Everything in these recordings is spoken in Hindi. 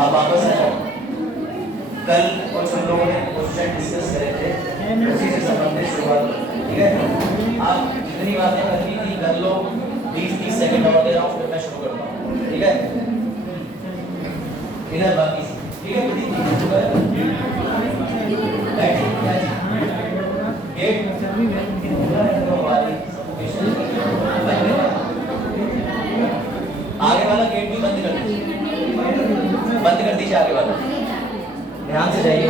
आप वापस आ जाओ। कल कुछ हम लोगों ने क्वेश्चन डिस्कस करे थे, उसी से संबंधित शुरुआत, ठीक है। आप जितनी बातें करनी थी कर लो, 20-30 सेकंड और दे रहा हूँ, फिर मैं शुरू करता हूँ, ठीक है। इधर बाकी ठीक है, आगे वाला गेट भी बंद कर दीजिए आगे वाला, ध्यान से जाइए।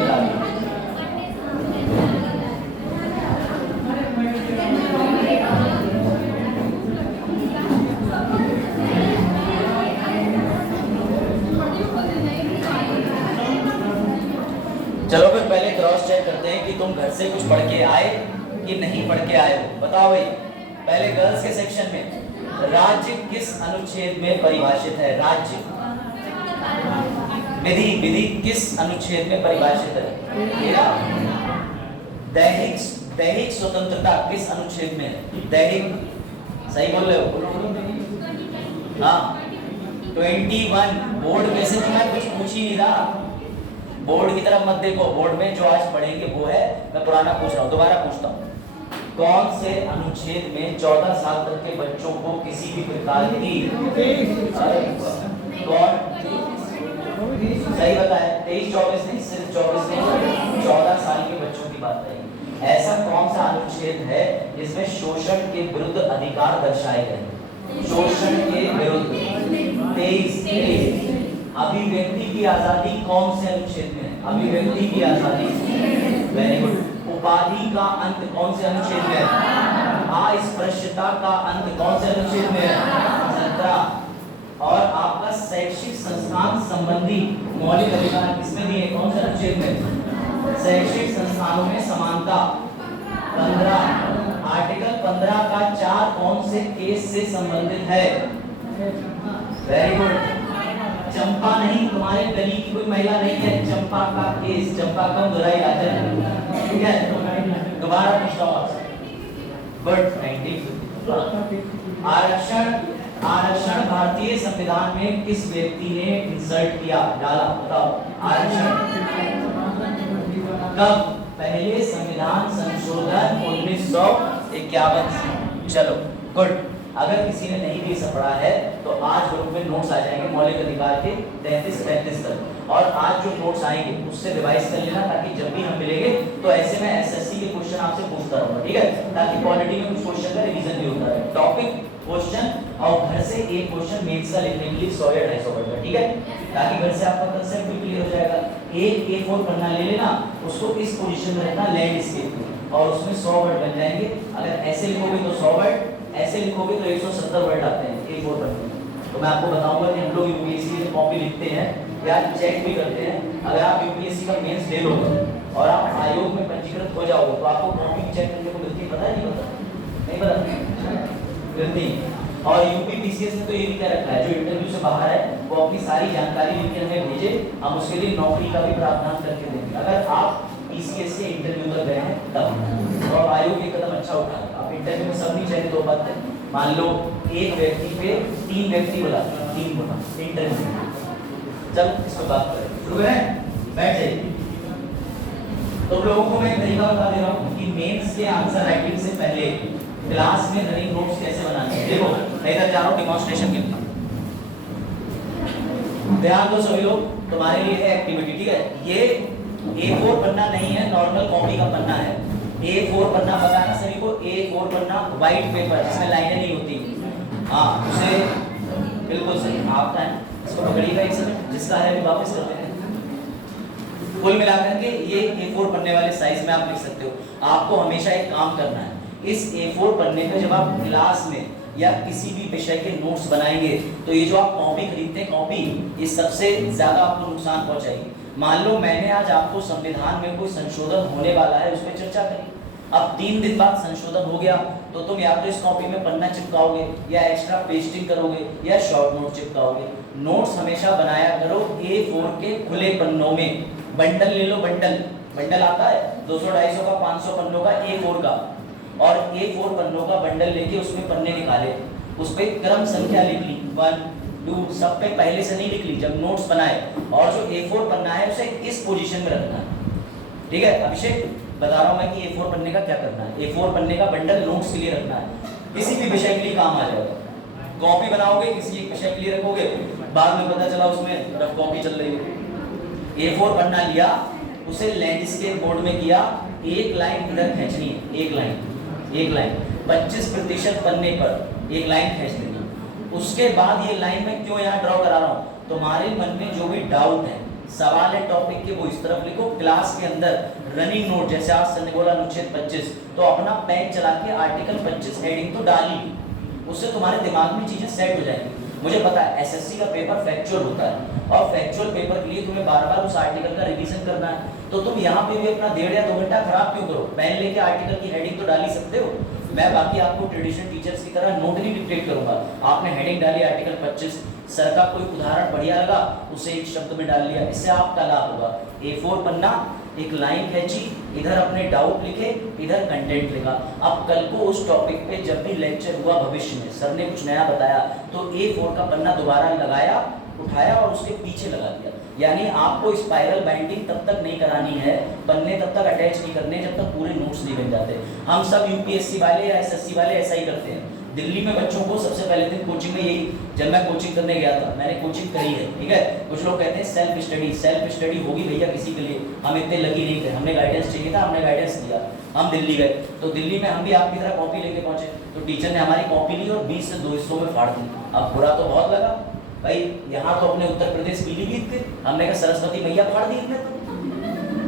चलो फिर पहले क्रॉस चेक करते हैं कि तुम घर से कुछ पढ़ के आए कि नहीं पढ़ के आए हो। बताओ भाई, पहले गर्ल्स के सेक्शन में राज्य किस अनुच्छेद में परिभाषित है? राज्य, विधि, विधि किस अनुच्छेद में परिभाषित है? दैहिक स्वतंत्रता किस अनुच्छेद में है? दैहिक, सही बोल रहे हो? हाँ 21। बोर्ड में से तो मैं कुछ पूछ ही नहीं रहा, बोर्ड की तरफ मत देखो, बोर्ड में जो आज पढ़ेंगे वो है, मैं पुराना पूछ रहा हूँ, दोबारा पूछता हूँ। कौन से अनुच्छेद में 14 साल तक के बच्चों को किसी भी प्रकार की, कौन सही बताया? 23-24 नहीं, सिर्फ 24 नहीं, 14 साल के बच्चों की बात है। ऐसा कौन सा अनुच्छेद है जिसमें शोषण के विरुद्ध अधिकार दर्शाए गए? शोषण के विरुद्ध 23। अभिव्यक्ति की आजादी कौन से अनुच्छेद में है? अभिव्यक्ति की आजादी, वेरी गुड। उपाधि का अंत कौन से अनुच्छेद में है? अस्पृश्यता का अंत कौन से अनुच्छेद में है? 17। और आपका शैक्षिक संस्थान संबंधी मौलिक अधिकार किसमें दिए? कौन से अनुच्छेद में? शैक्षिक संस्थानों में समानता 15। आर्टिकल 15 का 4 कौन से केस से संबंधित है? Very good. चंपा नहीं, तुम्हारे गली की कोई महिला नहीं है, चंपा का केस, चंपा का दुराई राजा, ठीक है। दोबारा पूछता हूँ आपसे, गुड। 19 आरक्षण, आरक्षण भारतीय संविधान में किस व्यक्ति ने इंसर्ट किया, डाला? बताओ आरक्षण कब? पहले संविधान संशोधन 1951। चलो गुड। अगर किसी ने नहीं भी पढ़ा है तो आज ग्रुप में नोट्स आ जाएंगे मौलिक अधिकार के 33-35 तक, और आज जो नोट्स आएंगे उससे रिवाइज कर लेना, ताकि जब भी हम मिलेंगे तो ऐसे में एसएससी के क्वेश्चन आपसे पूछता रहूंगा, ठीक है, ताकि पॉलिटी में कुछ क्वेश्चन का रिवीजन भी होता है। टॉपिक, क्वेश्चन और घर से एक क्वेश्चन मेंस का लिखने के लिए 100 या 250 वर्ड का, ठीक है, ताकि घर से आपका कंसेप्ट भी क्लियर हो जाएगा। एक A4 पन्ना ले लेना, उसको इस पोजीशन में रखना लैंडस्केप में, और उसमें 100 वर्ड बन जाएंगे। अगर ऐसे लिखोगे तो 100 वर्ड, ऐसे लिखोगे तो 170 वर्ड आते हैं A4 पर। तो मैं आपको बताऊंगा कि हम लोग यूपीएससी की कॉपी लिखते हैं या चेक भी करते हैं। अगर आप यूपीएससी का मेंस दे लोगे और आप आयोग में पंजीकृत हो जाओगे तो आपको कॉपी चेक करने को मिलती है, पता है? नहीं पता? नहीं पता मिलती। और यूपी पीसीएस ने तो ये भी कह रखा है, जो इंटरव्यू से बाहर है वो अपनी सारी जानकारी लिख के हमें भेजे, हम उसके लिए नौकरी का भी प्रावधान करके देंगे, अगर आप पीसीएस से इंटरव्यू तक गए हैं तब। तो आयोग ये कदम अच्छा उठा है। आप इंटरव्यू में सब नहीं चाहिए 2 बातें, मान लो एक व्यक्ति पे 3 व्यक्ति बोला, 3 बोला इंटरव्यू। चल इसको बात करें, शुरू करें, बैठ जाइए। तो लोगों को मैं तरीका बता दे रहा हूँ कि मेंस के आंसर राइटिंग से पहले क्लास में रनिंग नोट्स कैसे बनाने हैं। देखो मैं इधर जा रहा हूँ डेमोन्स्ट्रेशन के लिए, ध्यान दो सभी लोग, तुम्हारे लिए है एक्टिविटी, ठीक है। ये A4 पन्ना नहीं है, नॉर्मल कॉपी का पन्ना है। A4 पन्ना पता है ना सभी को? A4 पन्ना व्हाइट पेपर जिसमें लाइनें नहीं होती, हाँ उसे बिल्कुल सही आपका है। इसको पकड़िएगा एक सेकंड, जिसका है वो वापस करते हैं। कुल मिलाकर के ये A4 पन्ने वाले साइज में आप लिख सकते हो। आपको हमेशा एक काम करना है, इस A4 पन्ने पे जब आप क्लास में या किसी भी विषय के नोट्स बनाएंगे तो ये जो आप कॉपी खरीदते हैं, कॉपी, ये सबसे ज्यादा आपको नुकसान पहुंचाएगी। मान लो मैंने आज आपको संविधान में कोई संशोधन होने वाला है उस पर चर्चा करी, अब 3 दिन बाद संशोधन हो गया तो तुम या तो इस कॉपी में पन्ना चिपकाओगे या एक्स्ट्रा पेस्टिंग करोगे या शॉर्ट नोट चिपकाओगे। नोट्स हमेशा बनाया करो A4 के खुले पन्नों में। बंडल ले लो, बंडल आता है 200-250 का, 500 पन्नों का A4 का, और A4 पन्नों का बंडल लेके उसमें पन्ने निकाले, उस पर क्रम संख्या लिख ली 1 डू सब पे पहले से नहीं लिख ली जब नोट्स बनाए, और जो A4 पन्ना है उसे इस पोजीशन में रखना है। ठीक है अभिषेक, बता रहा हूं मैं कि A4 पन्ने का क्या करना है। A4 पन्ने का बंडल नोट्स के लिए रखना है, किसी भी विषय के लिए काम आ जाएगा। कॉपी बनाओगे किसी एक विषय के लिए रखोगे, बाद में पता चला उसमें रफ कॉपी चल रही है। A4 पन्ना लिया, उसे लैंडस्केप बोर्ड में किया, एक लाइन इधर खींचनी है, एक लाइन 25% पन्ने पर एक लाइन खींच देनी। उसके बाद ये लाइन मैं क्यों यहाँ ड्रॉ करा रहा हूँ, तुम्हारे मन में जो भी डाउट है, सवाल है टॉपिक के, वो इस तरफ लिखो। क्लास के अंदर रनिंग नोट, जैसे आज सर ने बोला अनुच्छेद 25, तो अपना पेन चला के आर्टिकल 25 हेडिंग तो डाल ही, उससे तुम्हारे दिमाग में चीजें सेट हो जाएंगी। मुझे पता है एसएससी का पेपर फैक्चुअल होता है, और फैक्चुअल पेपर के लिए तुम्हें बार बार उस आर्टिकल का रिवीजन करना है, तो तुम यहाँ पे भी अपना 1.5 या 2 घंटा खराब क्यों करो, पेन लेके आर्टिकल की हेडिंग तो डाल ही सकते हो। मैं बाकी आपको ट्रेडिशनल टीचर्स की तरह नोट नहीं डिक्टेट करूंगा, आपने हेडिंग डाली आर्टिकल 25, सर का कोई उदाहरण बढ़िया लगा उसे एक शब्द में डाल लिया, इससे आपका लाभ होगा। A4 पन्ना, एक लाइन खींची, इधर अपने डाउट लिखे, इधर कंटेंट लिखा। अब कल को उस टॉपिक पे जब भी लेक्चर हुआ भविष्य में, सर ने कुछ नया बताया, तो A4 का पन्ना दोबारा लगाया, उठाया और उसके पीछे लगा दिया। यानी आपको स्पाइरल बाइंडिंग तब तक नहीं करानी है, पन्ने तब तक अटैच नहीं करने जब तक पूरे नोट्स नहीं बन जाते। हम सब यूपीएससी वाले या एसएससी वाले ऐसा ही करते हैं। दिल्ली में बच्चों को सबसे पहले दिन कोचिंग में, यही जब मैं कोचिंग करने गया था, मैंने कोचिंग करी है, ठीक है, कुछ लोग कहते हैं सेल्फ स्टडी होगी भैया किसी के लिए, हम इतने लगी नहीं थे, हमने गाइडेंस चाहिए था, हमने गाइडेंस दिया, हम दिल्ली गए, तो दिल्ली में हम भी आपकी तरह कॉपी लेके पहुंचे, तो टीचर ने हमारी कॉपी ली और 20 से 2 हिस्सों में फाड़ दी। अब बुरा तो बहुत लगा भाई, यहाँ तो अपने उत्तर प्रदेश पीलीभीत थे, हमने कहा सरस्वती मैया फाड़ दी इतने तो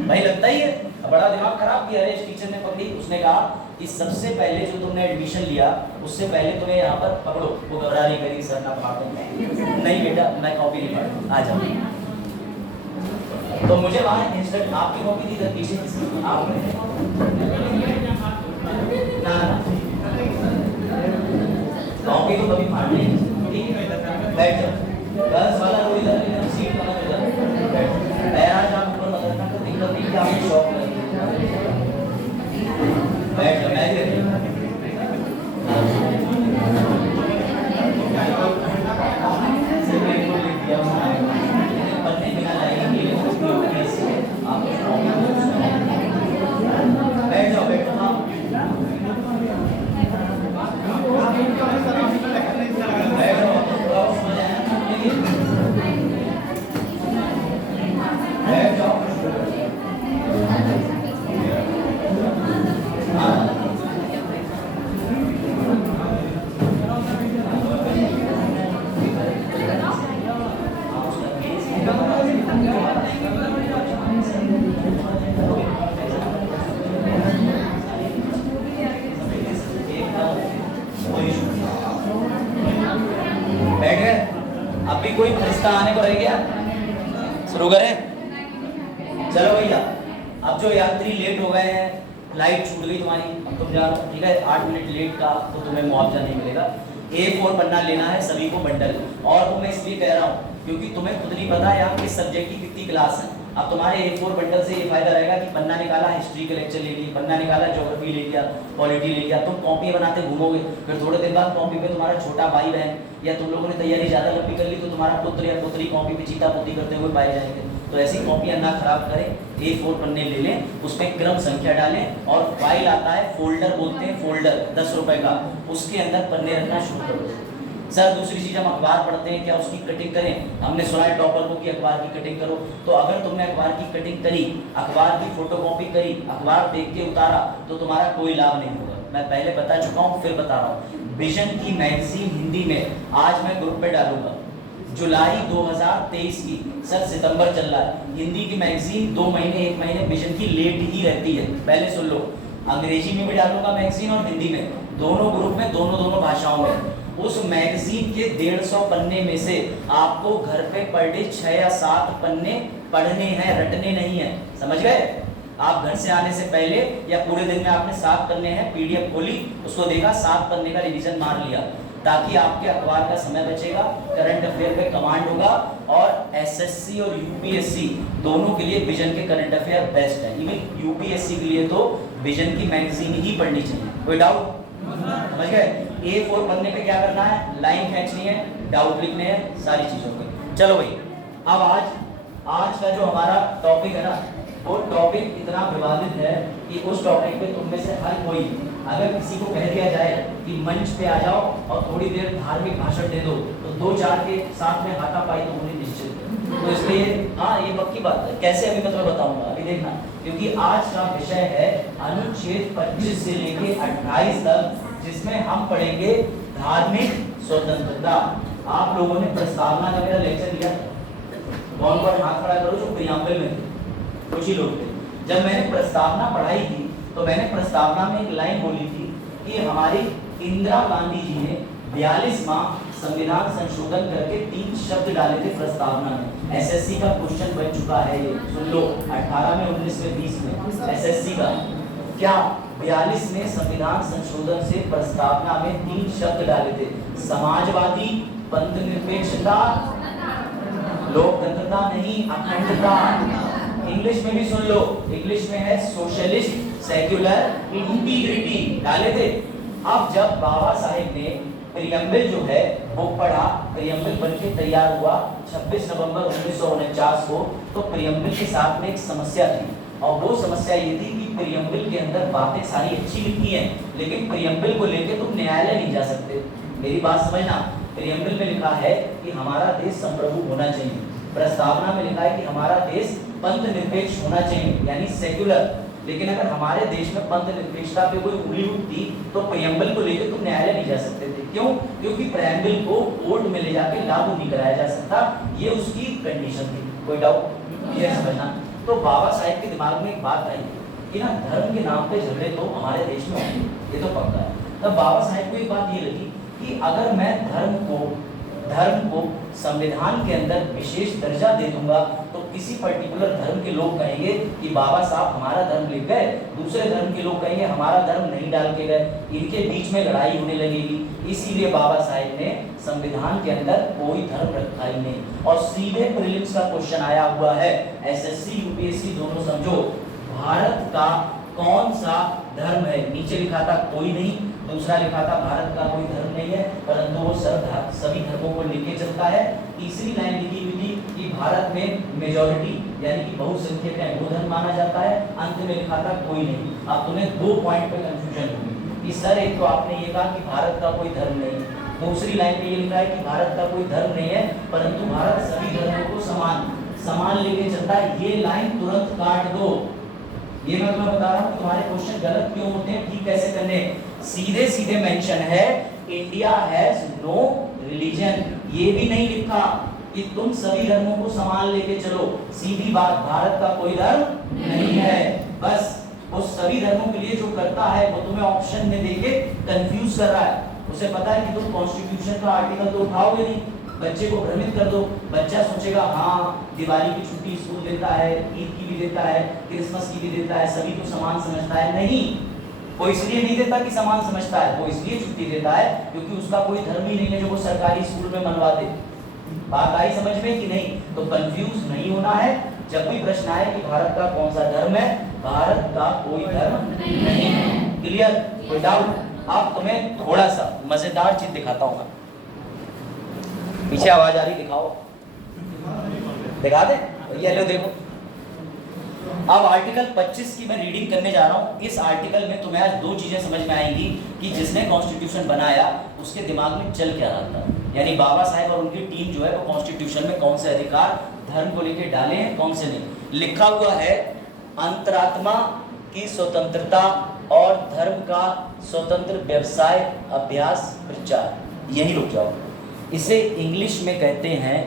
भाई लगता ही है, बड़ा दिमाग खराब किया है। इस टीचर ने पकड़ी, उसने कहा कि सबसे पहले जो तुमने एडमिशन लिया उससे पहले तुम्हें यहाँ पर पकड़ो। वो घबरा रही, करी सर ना फाड़ दूं, नहीं बेटा मैं कॉपी नहीं फाड़ूंगा, आ जाओ। तो मुझे वहाँ इंस्टेंट आपकी कॉपी दी इधर पीछे आपने ना कॉपी तो कभी फाड़नी नहीं, बैठ जाओ, गर्ल्स वाला रो इधर, सीट वाला इधर बैठ, पैर आप ऊपर मत रखना, तो दिक्कत नहीं कि आपको शॉक लगे, बैठ जाओ, मैं भी पन्ने बिना लाएंगे आप बैठ जाओ, बैठ जाओ, कोई फरिश्ता आने को रह गया, शुरू करें। चलो भैया, अब जो यात्री लेट हो गए हैं, फ्लाइट छूट गई तुम्हारी, अब तुम जा, ठीक है, 8 मिनट लेट का तो तुम्हें मुआवजा नहीं मिलेगा। A4 पन्ना लेना है सभी को बंडल, और वो मैं इसलिए कह रहा हूँ क्योंकि तुम्हें खुद नहीं पता यहाँ किस सब्जेक्ट की कितनी क्लास है। अब तुम्हारे A4 बंडल से ये फायदा रहेगा कि पन्ना निकाला, हिस्ट्री का लेक्चर ले लिया, पन्ना निकाला, ज्योग्राफी ले लिया, पॉलिटी ले लिया, तुम कॉपी बनाते घूमोगे, फिर थोड़े दिन बाद कॉपी पे तुम्हारा छोटा भाई बहन या तुम लोगों ने तैयारी ज़्यादा लंबी कर ली तो तुम्हारा पुत्र या पुत्री कॉपी पे चीता पुती करते हुए पाए जाएंगे। तो ऐसी कॉपियाँ ना खराब करें, A4 पन्ने ले लें, उस पर क्रम संख्या डालें, और फाइल आता है, फोल्डर बोलते हैं, फोल्डर 10 रुपए का, उसके अंदर पन्ने रखना शुरू करो। सर दूसरी चीज हम अखबार पढ़ते हैं, क्या उसकी कटिंग करें? हमने सुना है टॉपर को कि अखबार की कटिंग करो, तो अगर तुमने अखबार की कटिंग करी, अखबार की फोटोकॉपी करी, अखबार देख के उतारा, तो तुम्हारा कोई लाभ नहीं होगा। मैं पहले बता चुका हूँ, फिर बता रहा हूँ। विजन की मैगजीन हिंदी में आज मैं ग्रुप पे डालूंगा, जुलाई 2023 की, सर सितंबर चल रहा है, हिंदी की मैगजीन 2 महीने 1 महीने विजन की लेट ही रहती है, पहले सुन लो। अंग्रेजी में भी डालूंगा मैगजीन और हिंदी में, दोनों ग्रुप में, दोनों भाषाओं में। उस मैगजीन के 150 पन्ने में से आपको घर पे पर डे 6 या 7 पन्ने पढ़ने हैं, रटने नहीं है, समझ गए? आप घर से आने से पहले या पूरे दिन में आपने 7 पन्ने हैं, पीडीएफ खोली, उसको देखा, 7 पन्ने का रिवीजन मार लिया, ताकि आपके अखबार का समय बचेगा, करंट अफेयर पे कमांड होगा, और एसएससी और यूपीएससी दोनों के लिए विजन के करंट अफेयर बेस्ट है। इवन यूपीएससी के लिए तो विजन की मैगजीन ही पढ़नी चाहिए। कोई डाउट? समझ गए? A4 बनने पे क्या करना है? लाइन खींचनी है, डाउट लिखने हैं, सारी चीजों पे। चलो भाई, अब आज का जो हमारा टॉपिक है ना, वो टॉपिक इतना विवादित है कि उस टॉपिक पे तुम में से हर कोई, अगर किसी को कह दिया जाए कि मंच पे आ जाओ और थोड़ी देर धार्मिक भाषण दे दो, तो 2-4 के साथ में हाथापाई तो होनी निश्चित है। तो इसलिए हाँ, ये पक्की बात है। कैसे अभी मतलब बताऊंगा, अभी देखना, क्योंकि आज का विषय है अनुच्छेद 25 से लेके 28 तक, जिसमें हम पढ़ेंगे धार्मिक स्वतंत्रता। आप लोगों ने प्रस्तावना का मेरा लेक्चर लिया, कौन कौन हाथ खड़ा करो जो प्रियम्बल में थे? कुछ ही लोग थे। जब मैंने प्रस्तावना पढ़ाई थी तो मैंने प्रस्तावना में एक लाइन बोली थी कि हमारी इंदिरा गांधी जी ने 42वां संविधान संशोधन करके 3 शब्द डाले थे प्रस्तावना में। एसएससी का क्वेश्चन बन चुका है ये, सुन लो, 18 में, 19 में, 20 में एसएससी का। क्या 42 में संविधान संशोधन से प्रस्तावना में 3 शब्द डाले थे? समाजवादी, पंथ निरपेक्षता, लोकतंत्रता नहीं, अखंडता। इंग्लिश में भी सुन लो, इंग्लिश में है सोशलिस्ट, सेक्युलर, इंटीग्रिटी डाले थे। अब जब बाबा साहेब ने प्रियम्बल जो है वो पढ़ा, प्रियम्बल बनके तैयार हुआ 26 नवंबर 1949 को, तो प्रियम्बल के साथ में एक समस्या थी, और वो समस्या ये थी कि प्रियम्बल के अंदर बातें सारी अच्छी लिखी हैं, लेकिन प्रियम्बल को लेके तुम न्यायालय नहीं जा सकते। मेरी बात समझना, प्रियम्बल में लिखा है कि हमारा देश संप्रभु होना चाहिए, प्रस्तावना में लिखा है कि हमारा देश पंथ निरपेक्ष होना चाहिए, यानी सेक्युलर। लेकिन अगर हमारे देश में पंथ निरपेक्षता पे कोई उंगली उठती तो प्रियम्बल को लेकर तुम न्यायालय नहीं जा सकते थे। क्यों? क्योंकि प्रियम्बल को कोर्ट में ले जाके लागू नहीं कराया जा सकता, ये उसकी कंडीशन थी। कोई डाउट? ये समझना। तो बाबा साहेब के दिमाग में एक बात आई कि ना, धर्म के नाम पे झगड़े तो हमारे देश में होंगे, ये तो पक्का है। तब बाबा साहेब को एक बात ये लगी कि अगर मैं धर्म को संविधान के अंदर विशेष दर्जा दे दूंगा तो किसी पर्टिकुलर धर्म के लोग कहेंगे कि बाबा साहब हमारा धर्म लिख गए, दूसरे धर्म के लोग कहेंगे हमारा धर्म नहीं डाल के गए, इनके बीच में लड़ाई होने लगेगी। इसीलिए बाबा साहेब ने संविधान के अंदर कोई धर्म रखा ही नहीं, और सीधे प्रीलिम्स का क्वेश्चन आया हुआ है, एसएससी यूपीएससी दोनों समझो, भारत का कौन सा धर्म है? नीचे लिखा था कोई नहीं, दूसरा लिखा था भारत का कोई धर्म नहीं है, परंतु वो सभी धर्मों को लेके चलता है। तीसरी लाइन लिखी हुई थी कि भारत में मेजॉरिटी यानी कि बहुसंख्यक है वो धर्म माना जाता है, अंत में लिखा था कोई नहीं। अब तुम्हें 2 पॉइंट पे कंफ्यूजन होगी कि सर एक तो आपने ये कहा कि भारत का कोई धर्म नहीं, दूसरी लाइन पे ये लिखा है कि भारत का कोई धर्म नहीं है परंतु भारत सभी धर्मों को समान लेके चलता है। ये लाइन तुरंत काट दो। ये मैं तुम्हें बता रहा हूँ तुम्हारे क्वेश्चन गलत क्यों होते हैं, ठीक कैसे करने। सीधे सीधे मेंशन है इंडिया हैज नो रिलीजन, ये भी नहीं लिखा कि तुम सभी धर्मों को समान लेके चलो, सीधी बात, भारत का कोई धर्म नहीं है। बस वो सभी धर्मों के लिए जो करता है वो तुम्हें ऑप्शन में देके कंफ्यूज कर रहा है। उसे पता है कि तुम कॉन्स्टिट्यूशन का आर्टिकल तो उठाओगे नहीं, बच्चे को भ्रमित कर दो, बच्चा सोचेगा हाँ दिवाली की छुट्टी स्कूल देता है, ईद की भी देता है, क्रिसमस की भी देता है, सभी को समान समझता है। नहीं, वो इसलिए नहीं देता कि समान समझता है, वो इसलिए छुट्टी देता है क्योंकि उसका कोई धर्म ही नहीं है जो वो सरकारी स्कूल में मनवा दे। बात आई समझ में कि नहीं? तो कंफ्यूज नहीं होना है। जब भी प्रश्न आए कि भारत का कौन सा धर्म है, भारत का कोई धर्म नहीं है। क्लियर? कोई डाउट? अब तुम्हें थोड़ा सा मजेदार चीज दिखाता हूँ। पीछे आवाज आ रही, दिखाओ, दिखा दे। ये लो देखो, अब आर्टिकल 25 की मैं रीडिंग करने जा रहा हूँ। इस आर्टिकल में तुम्हें आज 2 चीजें समझ में आएंगी कि जिसने कॉन्स्टिट्यूशन बनाया उसके दिमाग में चल क्या रहा था, यानी बाबा साहेब और उनकी टीम जो है वो कॉन्स्टिट्यूशन में कौन से अधिकार धर्म को लेकर डाले हैं, कौन से नहीं। लिखा हुआ है अंतरात्मा की स्वतंत्रता और धर्म का स्वतंत्र व्यवसाय अभ्यास प्रचार। यही रुक जाओ। इसे इंग्लिश में कहते हैं,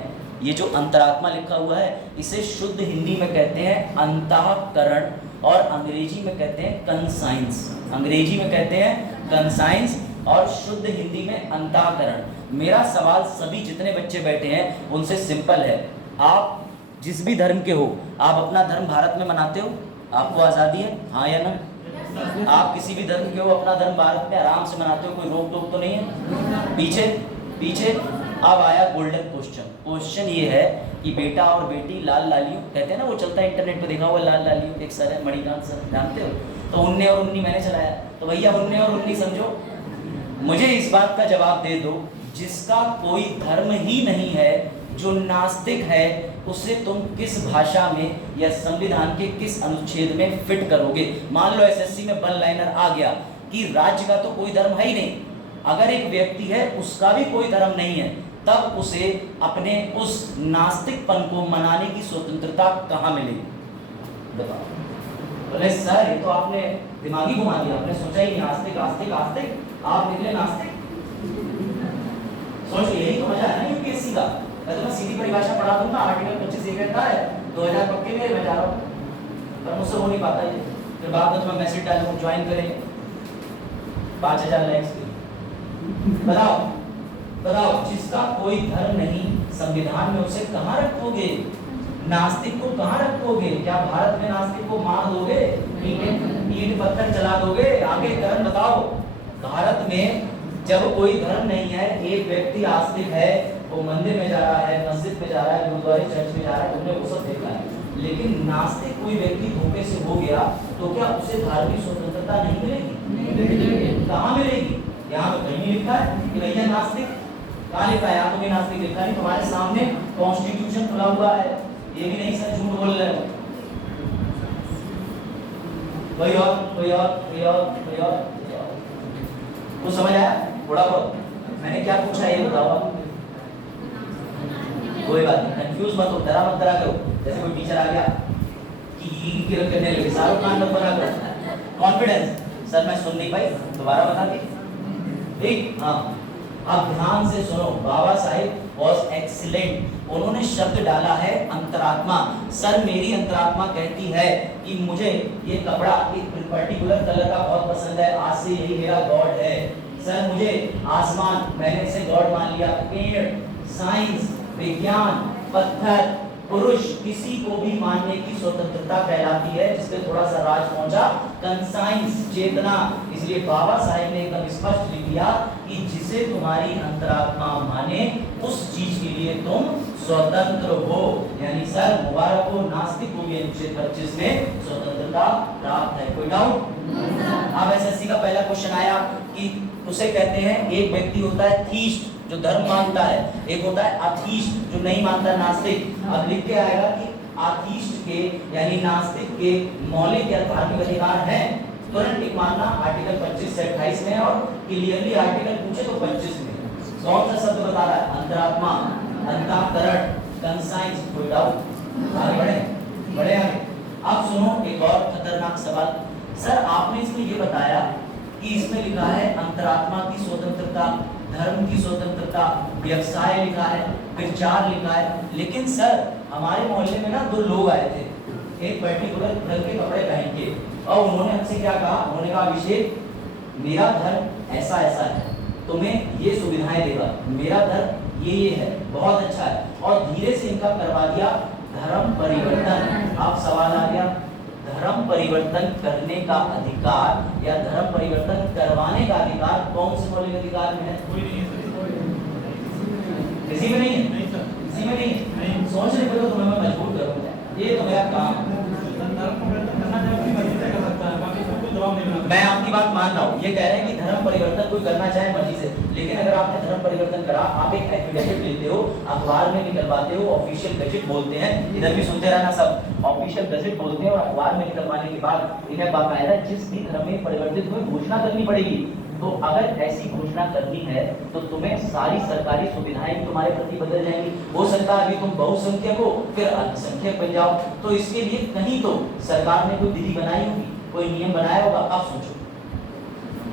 ये जो अंतरात्मा लिखा हुआ है इसे शुद्ध हिंदी में कहते हैं अंतःकरण, और अंग्रेजी में कहते हैं कंसाइंस। अंग्रेजी में कहते हैं कंसाइंस और शुद्ध हिंदी में अंतःकरण। मेरा सवाल सभी जितने बच्चे बैठे हैं उनसे सिंपल है, आप जिस भी धर्म के हो, आप अपना धर्म भारत में मनाते हो? आपको आज़ादी है, हाँ या ना? आप किसी भी धर्म के हो, अपना धर्म भारत में आराम से मनाते हो, कोई रोक टोक तो नहीं है? पीछे अब आया गोल्डन क्वेश्चन। क्वेश्चन ये है कि बेटा और बेटी लाल लालियो, कहते हैं ना, वो चलता है इंटरनेट पे, देखा हुआ लाल लालियो, एक सर है मणिकांत सर, जानते हो? तो 19 और 19 मैंने चलाया, तो भैया 19 और 19 समझो, मुझे इस बात का जवाब दे दो, जिसका कोई धर्म ही नहीं है, जो नास्तिक है, उसे तुम किस भाषा में या संविधान के किस अनुच्छेद में फिट करोगे? मान लो एसएससी में वन लाइनर आ गया कि राज्य का तो कोई धर्म है ही नहीं, अगर एक व्यक्ति है उसका भी कोई धर्म नहीं है, तब उसे अपने उस नास्तिकपन को मनाने की स्वतंत्रता कहाँ मिलेगी? बताओ। बोले सर ये तो आपने दिमागी घुमा दिया, आपने सोचा ही नहीं, आस्तिक आस्तिक आस्तिक, आप निकले नास्तिक। सोच यही तो मजा है ना यूपीएससी का। मैं तुम्हें सीधी परिभाषा पढ़ा दूंगा, आर्टिकल 25 ये कहता है, 2000 पक्के मेरे में जा रहा हूँ, पर मुझसे हो नहीं पाता ये। फिर बाद में तुम्हें मैसेज डालूं ज्वाइन करेंगे 5000 लाइक्स के। बताओ बताओ, जिसका कोई धर्म नहीं, संविधान में उसे कहाँ रखोगे? नास्तिक को कहाँ रखोगे? क्या भारत में नास्तिक को मार दोगे? ईंट पत्थर चला दोगे? आगे धर्म बताओ। भारत में जब कोई धर्म नहीं है, एक व्यक्ति आस्तिक है, वो मंदिर में जा रहा है, मस्जिद में जा रहा है, गुरुद्वारे चर्च में जा रहा है, तुमने वो सब देखा है। लेकिन नास्तिक कोई व्यक्ति धोखे से हो गया तो क्या उसे धार्मिक स्वतंत्रता नहीं मिलेगी? कहाँ मिलेगी? यहाँ तो कहीं लिखा है कि भैया नास्तिक, कहाँ लिखा है? यहाँ तो भी नास्तिक लिखा नहीं, तुम्हारे सामने कॉन्स्टिट्यूशन खुला हुआ है, ये भी नहीं सर झूठ बोल रहे हो। कोई और कुछ समझ आया? थोड़ा बहुत मैंने क्या पूछा ये बताओ। कोई बात नहीं, कंफ्यूज मत हो, डरा मत, डरा करो। जैसे कोई टीचर आ गया कि किरण करने लगे, शाहरुख खान मत बना करो। कॉन्फिडेंस, सर मैं सुन नहीं पाई, दोबारा बता दी। ठीक, हाँ अब ध्यान से सुनो। बाबा साहेब वॉज एक्सीलेंट, उन्होंने शब्द डाला है अंतरात्मा। सर मेरी अंतरात्मा कहती है कि मुझे ये कपड़ा एक पर्टिकुलर कलर का बहुत पसंद है, आज से यही मेरा गॉड है। सर मुझे आसमान, मैंने इसे गॉड मान लिया। पेड़, साइंस, विज्ञान, पत्थर, पुरुष, किसी को भी मानने की स्वतंत्रता कहलाती है, जिसपे थोड़ा सा राज पहुंचा, कंसाइंस, चेतना। इसलिए बाबा साहेब ने एकदम स्पष्ट लिख दिया कि जिसे तुम्हारी अंतरात्मा माने उस चीज के लिए तुम स्वतंत्र हो। यानी सर मुबारक हो, नास्तिक को भी अनुच्छेद 25 में स्वतंत्रता प्राप्त है। कोई डाउट? अब एसएससी का पहला क्वेश्चन आया कि उसे कहते हैं, एक व्यक्ति होता है थीस्ट जो धर्म मानता है, एक होता है अथीस्ट जो नहीं मानता, नास्तिक। अब लिख के आएगा कि अथीस्ट के यानी नास्तिक के मौलिक या धार्मिक अधिकार हैं, तुरंत टिक मारना। आर्टिकल 25 से 28 में, और क्लियरली आर्टिकल पूछे तो 25 में कौन सा शब्द बता रहा है? अंतरात्मा, अंतःकरण, कंसाइंस। कोई डाउट? आगे बढ़े आगे। अब सुनो एक और खतरनाक सवाल। सर आपने इसमें ये बताया कि इसमें लिखा है अंतरात्मा की स्वतंत्रता, धर्म की स्वतंत्रता, व्यवसाय लिखा है, विचार लिखा है, लेकिन सर हमारे मोहल्ले में ना 2 लोग आए थे, एक पर्टिकुलर रंग के कपड़े पहन के, और उन्होंने हमसे क्या कहा? उन्होंने कहा अभिषेक मेरा धर्म ऐसा ऐसा है, तुम्हें ये सुविधाएं देगा, मेरा धर्म ये है, बहुत अच्छा है, और धीरे से इनका करवा दिया धर्म परिवर्तन। अब सवाल आ गया, धर्म परिवर्तन करने का अधिकार या धर्म परिवर्तन करवाने का अधिकार कौन से मौलिक अधिकार में है? कोई नहीं है, किसी में नहीं है, नहीं सर, किसी में नहीं है। सोचने पे तो तुम्हें मैं मजबूर करूंगा, ये तो मेरा काम है। मैं आपकी बात मान रहा हूँ, ये कह रहे हैं कि धर्म परिवर्तन कोई करना चाहे मर्जी से, लेकिन अगर आपने धर्म परिवर्तन करा, आप एक एफिडेविट लेते हो, अखबार में निकलवाते हो, ऑफिशियल गजेट बोलते हैं, इधर भी सुनते रहना सब ऑफिशियल गजेट बोलते हैं, और अखबार में निकलवाने के बाद इन्हें बाकायदा जिस भी धर्म में परिवर्तित हुए घोषणा करनी पड़ेगी। तो अगर ऐसी घोषणा करनी है तो तुम्हें सारी सरकारी सुविधाएं भी तुम्हारे प्रति बदल जाएंगी। हो सकता है अभी तुम बहुसंख्यक हो फिर अल्पसंख्यक बन जाओ, तो इसके लिए कहीं तो सरकार ने कोई विधि बनाई होगी, कोई नियम बनाया होगा। अब सोचो,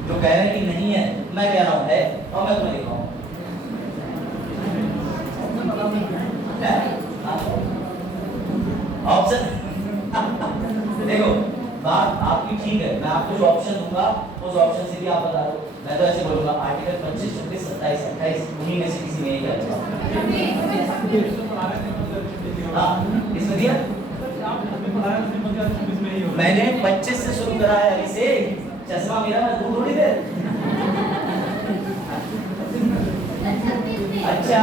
जो कह रहे हैं कि नहीं है, मैं कह रहा हूं है, और मैं तुम्हें दिखाऊं। ऑप्शन देखो, बात आपकी ठीक है, मैं आपको जो ऑप्शन दूंगा उस ऑप्शन से भी आप बता दो। मैं तो ऐसे बोलूंगा आर्टिकल 25, 26, 27, 28 उन्हीं में से किसी में एक है। हाँ इसमें दिया, मैंने 25 से शुरू करा है, अभी से चश्मा मेरा मजबूत थोड़ी दे। अच्छा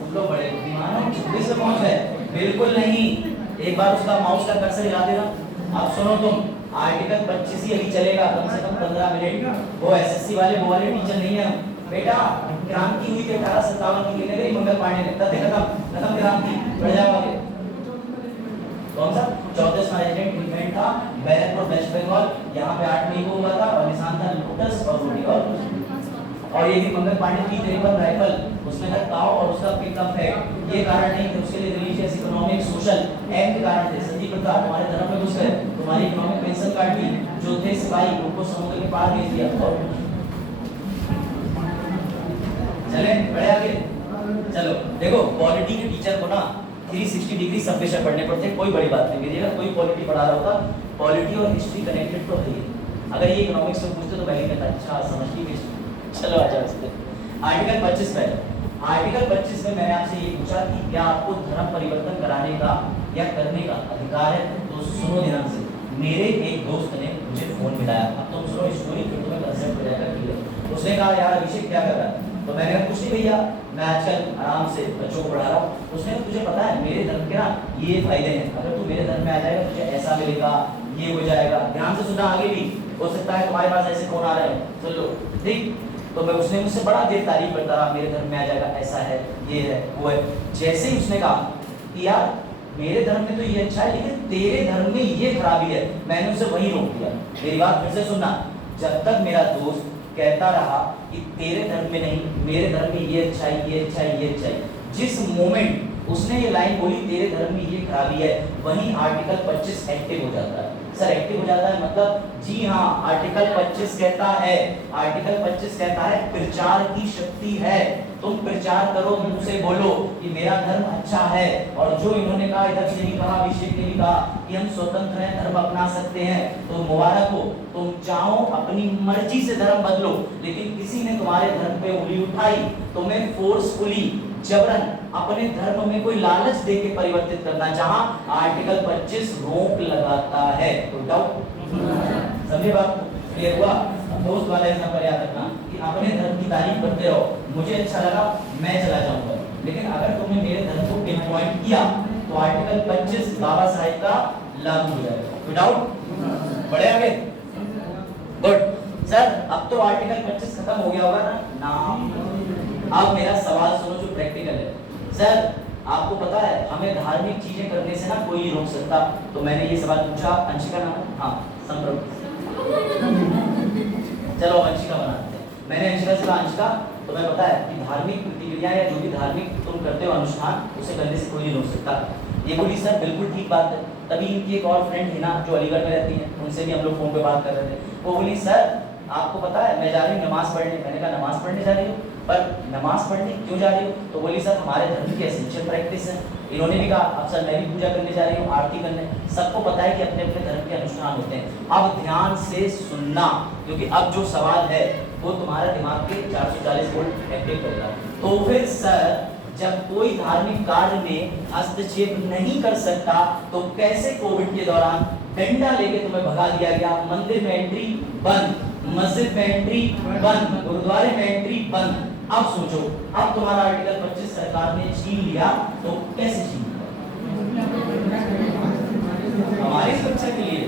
तुम लोग बड़े बुद्धिमान हो, 26 पे पहुंच गए? बिल्कुल नहीं, एक बार उसका माउस का कर्सर हिला देना। अब सुनो तुम, आर्टिकल 25 ही अभी चलेगा कम से कम 15 मिनट। वो एसएससी वाले वो वाले टीचर नहीं है बेटा। क्रांति हुई थी 1857 की, लिखने गई मंगल पांडे ने, तब खत्म क्रांति, बढ़ जाओ आगे। कौन सा 14वां रेजिमेंट इवेंट था बैरकपुर वेस्ट बंगाल, यहाँ पे 8 मई को हुआ था और निशान था लोटस और रोटी। और ये भी मंगल पांडे की 53 राइफल, उसमें था काव और उसका पिकअप है। ये कारण नहीं थे उसके लिए, रिलीजियस इकोनॉमिक सोशल एक्ट के कारण थे। सती प्रथा हमारे धर्म में घुस गए, तुम्हारी इकोनॉमिक पेंशन काट दी, जो थे सिपाही उनको समुद्र के पार भेज दिया। और चले बढ़े आगे। चलो देखो पॉलिटी के टीचर को ना 360 डिग्री सब विषय पढ़ने पड़ते हैं, कोई बड़ी बात नहीं कीजिएगा। कोई पॉलिटी पढ़ा रहा होता, पॉलिटी और हिस्ट्री कनेक्टेड तो है ही। अगर ये इकोनॉमिक्स में पूछते तो मैं कहता अच्छा समझ ली। चलो अच्छा आर्टिकल 25 में, आर्टिकल 25 में मैंने आपसे ये पूछा कि क्या आपको धर्म परिवर्तन कराने का या करने का अधिकार है? तो सुनो ध्यान से। मेरे एक दोस्त ने मुझे फोन मिलाया, अब तुम सुनो स्टोरी फिर तुम्हें कंसेप्ट हो जाएगा क्लियर। उसने कहा यार अभिषेक क्या कर रहा है? तो मैंने कहा कुछ नहीं भैया, मैं आजकल आराम से बच्चों को पढ़ा रहा हूँ। उसने कहा तुझे पता है मेरे धर्म के ना ये फायदे हैं, अगर तू मेरे धर्म में आ जाएगा तुझे ऐसा मिलेगा, ये हो जाएगा। ध्यान से सुनना, आगे भी हो सकता है तुम्हारे पास ऐसे फोन आ रहे हो, सुन लो ठीक। तो मैं उसने मुझसे बड़ा देर तारीफ करता रहा, मेरे धर्म में आ जाएगा, ऐसा है, ये है, वो है। जैसे ही उसने कहा कि यार मेरे धर्म में तो ये अच्छा है लेकिन तेरे धर्म में ये खराबी है, मैंने उसे वही रोक दिया। मेरी बात फिर से सुनना, जब तक मेरा दोस्त कहता रहा कि तेरे धर्म में नहीं, मेरे धर्म में ये अच्छा है, ये अच्छा है, ये अच्छा है, जिस मोमेंट उसने ये लाइन बोली तेरे धर्म में ये खराबी है, वहीं आर्टिकल 25 एक्टिव हो जाता है। सर एक्टिव हो जाता है मतलब? जी हाँ, आर्टिकल 25 कहता है, आर्टिकल 25 कहता है प्रचार की शक्ति है। तुम प्रचार करो, मुंह से बोलो कि मेरा धर्म अच्छा है। और जो इन्होंने कहा, इधर से नहीं कहा, अभिषेक ने भी कहा कि हम स्वतंत्र हैं, धर्म अपना सकते हैं, तो मुबारक हो। तुम चाहो अपनी मर्जी से धर्म बदलो, लेकिन किसी ने तुम्हारे धर्म पे उंगली उठाई, तुम्हें फोर्सफुली जबरन अपने धर्म में कोई लालच देके परिवर्तित करना चाहा, आर्टिकल 25 रोक लगाता है। तो डाउट समझे बात क्लियर हुआ? दोस्त वाला एग्जांपल याद रखना कि अपने धर्म की तारीफ करते रहो, मुझे अच्छा लगा मैं चला जाऊंगा, लेकिन अगर तुमने मेरे धर्म को पिन पॉइंट किया तो आर्टिकल 25 बाबा साहेब का लागू हो जाएगा। विदाउट बढ़े आगे। गुड सर, अब तो आर्टिकल 25 खत्म हो गया होगा ना? अब मेरा सवाल सुनो जो प्रैक्टिकल है। सर आपको पता है हमें धार्मिक चीजें करने से ना कोई नहीं रोक सकता, तो मैंने ये सवाल पूछा। अंशिका नाम है? हाँ संप्रभु। चलो अंशिका बनाते हैं। मैंने अंशिका से कहा अंशिका तुम्हें पता है कि धार्मिक प्रतिक्रिया या जो भी धार्मिक तुम करते हो अनुष्ठान, उसे करने से कोई नहीं रोक सकता। ये बोली सर बिल्कुल ठीक बात है। तभी इनकी एक और फ्रेंड थी ना जो अलीगढ़ में रहती है, उनसे भी हम लोग फोन पे बात कर रहे थे। वो बोली सर आपको पता है मैं जा रही हूँ नमाज पढ़ने। मैंने कहा नमाज पढ़ने जा रही हो, पर नमाज पढ़ने क्यों जा रही हो? तो बोली सर हमारे धर्म की एसेंशियल प्रैक्टिस है। इन्होंने भी कहा अब सर मैं भी पूजा करने जा रही हूँ, आरती करने। सबको पता है कि अपने अपने धर्म के अनुष्ठान होते हैं। अब ध्यान से सुनना, क्योंकि अब जो सवाल है वो तुम्हारा दिमाग के 440 वोल्ट एक्टिव करेगा। तो फिर सर जब कोई धार्मिक कार्य में हस्तक्षेप नहीं कर सकता तो कैसे कोविड के दौरान डंडा लेके तुम्हें भगा दिया गया? मंदिर में एंट्री बंद, मस्जिद में एंट्री बंद, गुरुद्वारे में एंट्री बंद। अब सोचो, अब तुम्हारा आर्टिकल 25 सरकार ने छीन लिया तो कैसे छीन लिया? हमारी सुरक्षा के लिए।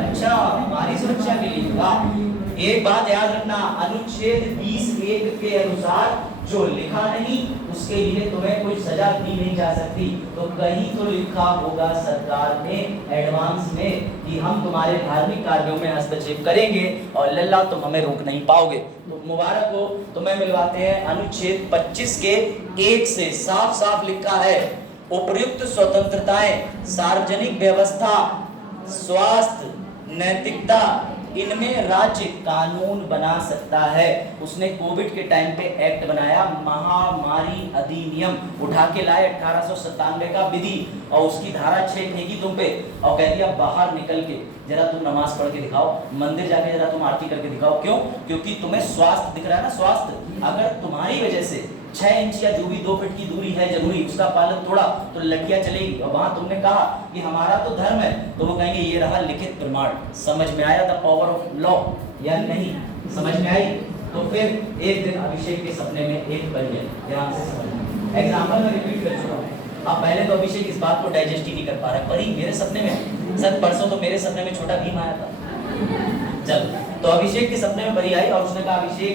अच्छा हमारी सुरक्षा के लिए। वाह, एक बात याद रखना, अनुच्छेद 20(1) के अनुसार जो लिखा नहीं उसके लिए तुम्हें कोई सजा दी नहीं जा सकती। तो कहीं तो लिखा होगा सरकार ने एडवांस में कि हम तुम्हारे धार्मिक कार्यों में हस्तक्षेप करेंगे और लल्ला तुम हमें रोक नहीं पाओगे। तो मुबारक हो, तुम्हें मिलवाते हैं अनुच्छेद 25 के 1 से साफ साफ लिखा है उपयुक्त स्वतंत्रताएं, सार्वजनिक व्यवस्था, स्वास्थ्य, नैतिकता, इनमें राज्य कानून बना सकता है। उसने कोविड के टाइम पे एक्ट बनाया, महामारी अधिनियम उठा के लाए 1897 का विधि, और उसकी धारा 6 फेंकी तुम पे और कह दिया बाहर निकल के जरा तुम नमाज पढ़ के दिखाओ, मंदिर जाके जरा तुम आरती करके दिखाओ। क्यों? क्योंकि तुम्हें स्वास्थ्य दिख रहा है ना, स्वास्थ्य। अगर तुम्हारी वजह से 6 इंच या जो भी 2 फीट की दूरी है जरूरी, उसका पालन थोड़ा तो लड़कियां चलेगी। और वहां तुमने कहा कि हमारा तो धर्म है, तो वो कहेंगे ये रहा लिखित प्रमाण। समझ में आया द पावर ऑफ लॉ या नहीं? समझ में आई? तो फिर एक दिन अभिषेक के सपने में एक परी है, ध्यान से समझना। एग्जाम्पल में रिपीट कर चुका हूं। अब पहले तो अभिषेक इस बात को डाइजेस्ट ही नहीं कर पा रहा है, परी मेरे सपने में सर परसों तो मेरे सपने में छोटा भीम आया था। चल तो अभिषेक के सपने में परी आई और उसने कहा अभिषेक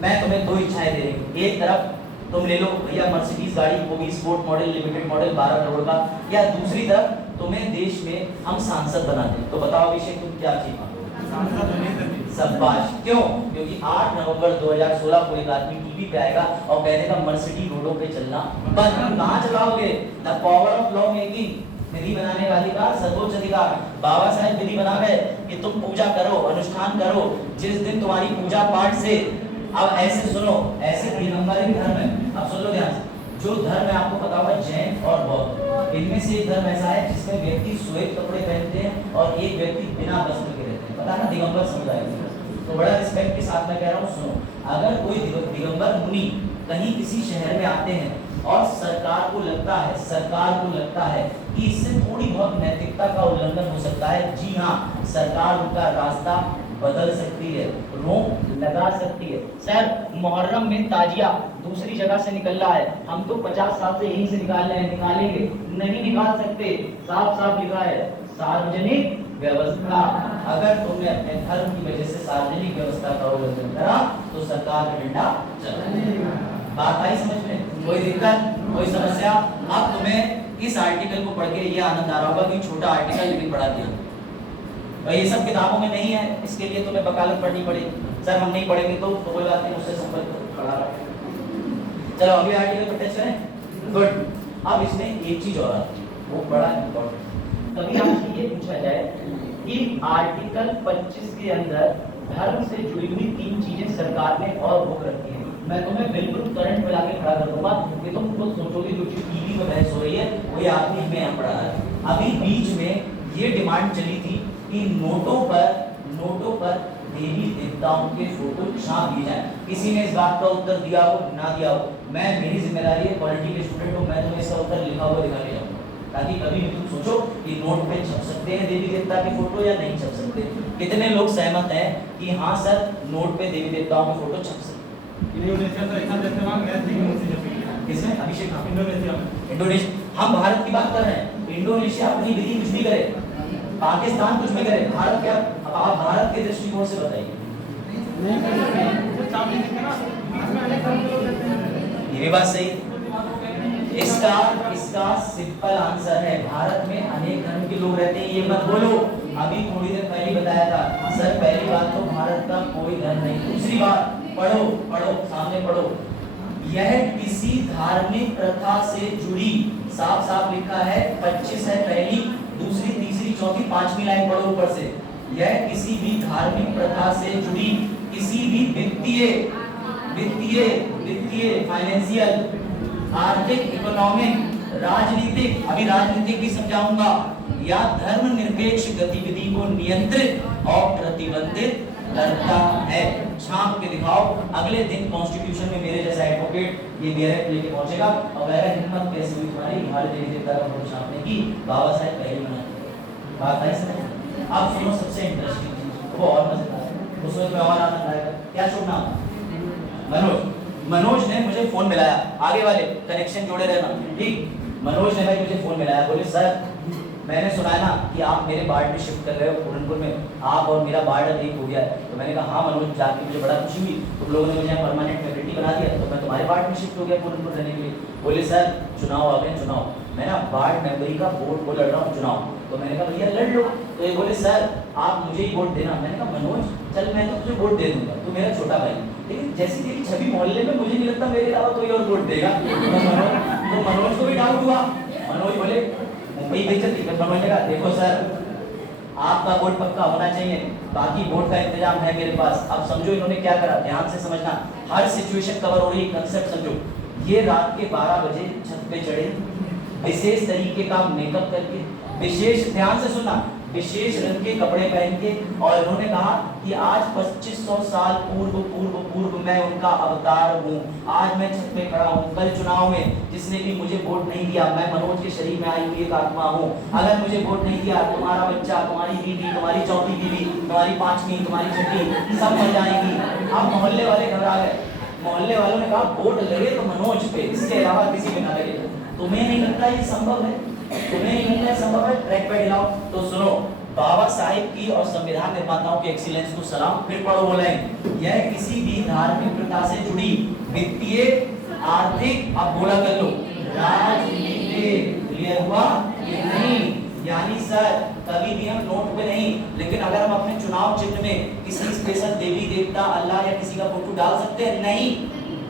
मैं तुम्हें दो इच्छाएं दे रही हूँ, एक तरफ तुम ले लो भैया मर्सिडीज गाड़ी, वो भी sport model limited model 12 crore का, या दूसरी तरफ तुम्हें देश में हम सांसद बना दें। तो बताओ अभिषेक तुम क्या चीज मांगोगे? शाबाश। क्यों? क्योंकि 8 नवंबर 2016 को एक आदमी टीवी पे आएगा और कह देगा मर्सिडीज रोडों पे चलना बंद। कहां चलाओगे? The power of law making, विधि बनाने का अधिकार, सर्वोच्च अधिकार। बाबा साहब विधि बना गए कि तुम पूजा करो, अनुष्ठान करो, जिस दिन तुम्हारी पूजा पाठ से, अब ऐसे सुनो, ऐसे दिगंबर एक धर्म है, अब सुन लो ध्यान से, जो धर्म है आपको पता होगा जैन और बौद्ध, इनमें से एक धर्म ऐसा है जिसमें व्यक्ति श्वेत कपड़े पहनते हैं और एक व्यक्ति बिना वस्त्र के रहते हैं, पता ना, दिगंबर समुदाय। तो बड़ा रिस्पेक्ट के साथ मैं कह रहा हूँ, सुनो, अगर कोई दिगंबर मुनि कहीं किसी शहर में आते हैं और सरकार को लगता है कि इससे थोड़ी बहुत नैतिकता का उल्लंघन हो सकता है, जी हाँ, सरकार उनका रास्ता बदल सकती है, रोक लगा सकती है। सर मुहर्रम में ताजिया दूसरी जगह से निकल रहा है, हम तो 50 साल से यहीं से निकाल रहे हैं, निकालेंगे नहीं निकाल सकते, साफ साफ लिखा है सार्वजनिक व्यवस्था। अगर तुमने अपने धर्म की वजह से सार्वजनिक व्यवस्था का उल्लंघन करा तो सरकार का डंडा चलेगा। बात आई समझ में? कोई दिक्कत, कोई समस्या? अब तुम्हें इस आर्टिकल को पढ़ के ये आनंद आ रहा होगा कि छोटा आर्टिकल लेकिन पढ़ा दिया, और ये सब किताबों में नहीं है, इसके लिए तुम्हें वकालत पढ़नी पड़ेगी। सर हम नहीं पढ़ेंगे तो कोई बात नहीं, उससे संपर्क पढ़ा। चलो अभी आर्टिकल पर टच करें। गुड। अब इसमें एक चीज और आती है, वो बड़ा इंपॉर्टेंट, तभी आपसे ये पूछा जाए कि आर्टिकल 25 के अंदर धर्म से जुड़ी हुई 3 चीजें सरकार ने और रोक रखी है। मैं तुम्हें बिल्कुल करंट में लाके खड़ा कर दूंगा कि तुम खुद सोचोगे जो चीज टीवी में बहस हो रही है वही आदमी हमें यहाँ पढ़ा है। अभी बीच में ये डिमांड चली थी कि नोटों पर देवी देवताओं के फोटो छाप दिए जाए। किसी ने इस बात का उत्तर दिया हो ना दिया हो, मैं, मेरी जिम्मेदारी है, पॉलिटी के स्टूडेंट हूं, मैं तुम्हें इसका उत्तर लिखा हुआ दिखा के जाऊंगा, ताकि कभी भी तुम सोचो कि नोट पे छप सकते हैं देवी देवता के फोटो या नहीं छप सकते। कितने लोग सहमत हैं कि हाँ सर नोट पे देवी देवताओं के फोटो छप सकते? किसमें? अभिषेक, इंडोनेशिया। हम भारत की बात कर रहे हैं, इंडोनेशिया अपनी विधि कुछ भी करे, पाकिस्तान कुछ भी करे, भारत क्या? आप भारत के दृष्टिकोण से बताइए। ये भी बात सही। इसका सिंपल आंसर है, भारत में अनेक धर्म के लोग रहते हैं, ये मत बोलो। अभी थोड़ी देर पहले बताया था सर, पहली बात तो भारत का कोई धर्म नहीं, दूसरी बात पढ़ो सामने पढ़ो, यह किसी धार्मिक प्रथा से जुड़ी, साफ साफ लिखा है, 25 है पहली, दूसरी, तीसरी, चौथी, 5वीं लाइन पढ़ो ऊपर से, यह किसी भी धार्मिक प्रथा से जुड़ी किसी भी वित्तीय फाइनेंशियल, आर्थिक, इकोनॉमिक, राजनीतिक, अभी राजनीतिक भी समझाऊंगा, या धर्मनिरपेक्ष गतिविधि को नियंत्रित और प्रतिबंधित करता है। छाप के दिखाओ। अगले दिन कॉन्स्टिट्यूशन में मेरे जैसा एडवोकेट ये बीआरएफ लेके पहुंचेगा और कहेगा हिम्मत कैसे हुई तुम्हारी हमारे देवी देवता का फोटो छापने की, बाबा साहब पहले बना। बात आई समझ? आप सुनो सबसे इंटरेस्टिंग चीज, वो और मजेदार है, उसमें तो और आनंद आएगा। क्या छोड़ना? मनोज ने मुझे फोन मिलाया, आगे वाले कनेक्शन जोड़े रहना, ठीक। मनोज ने भाई मुझे फोन मिलाया, बोले सर मैंने सुना है ना कि आप मेरे वार्ड में शिफ्ट कर रहे हो, पूरनपुर में आप और मेरा वार्ड एक हो गया है। तो मैंने कहा हाँ मनोज, जाके मुझे बड़ा खुशी हुई, तुम लोगों ने मुझे परमानेंट फैसिलिटी बना दिया, तो मैं तुम्हारे वार्ड में शिफ्ट हो गया पूरनपुर रहने के लिए। बोले सर चुनाव आ गए, चुनाव, मैं ना वार्ड मेंबरी का वोट को लड़ रहा हूँ चुनाव। तो मैंने कहा भैया लड़ लो। तो ये बोले सर आप मुझे ही वोट देना। मैंने कहा मनोज चल मैं तो तुझे वोट दे दूंगा, तू मेरा छोटा भाई, लेकिन जैसी तेरी छवि मोहल्ले में मुझे नहीं लगता मेरे अलावा कोई और वोट देगा। तो मनोज को भी डाउट हुआ। मनोज बोले मुंबई बेइज्जती कर। मनोज ने कहा देखो सर आपका वोट पक्का होना चाहिए, बाकी वोट का इंतजाम है मेरे पास। अब समझो इन्होंने क्या करा, ध्यान से समझना, हर सिचुएशन कवर हो रही है, कंसेप्ट समझो। ये रात के 12 बजे छत पे चढ़े, विशेष तरीके का मेकअप करके, विशेष, ध्यान से सुनना, विशेष रंग के कपड़े पहन के, और उन्होंने कहा कि आज 2500 साल पूर्व मैं उनका अवतार हूँ, आज मैं छत पे खड़ा हूँ। कल चुनाव में जिसने भी मुझे वोट नहीं दिया, मैं मनोज के शरीर में आई हुई एक आत्मा हूँ, अगर मुझे वोट नहीं दिया तुम्हारा बच्चा, तुम्हारी बीवी, तुम्हारी चौथी बीवी, तुम्हारी 5वीं, तुम्हारी छठी, सब मर जाएंगी। अब मोहल्ले वाले घबरा गए, मोहल्ले वालों ने कहा वोट लगे तो मनोज पे, इसके अलावा किसी पे ना लगे। तुम्हें नहीं लगता ये संभव है? तुम्हें नहीं लगता ये संभव है? ट्रैक पे हिलाओ। तो सुनो, बाबा साहिब की और संविधान निर्माताओं के एक्सीलेंस को सलाम। फिर पढ़ो वो लाइन, यह किसी भी धार्मिक प्रथा से जुड़ी वित्तीय, आर्थिक, अब बोला कर लो, राजनीतिक, क्लियर हुआ कि नहीं? यानी सर कभी भी हम नोट पे नहीं, लेकिन अगर हम अपने चुनाव चिन्ह में किसी स्पेशल देवी देवता, अल्लाह या किसी का फोटो डाल सकते हैं? नहीं,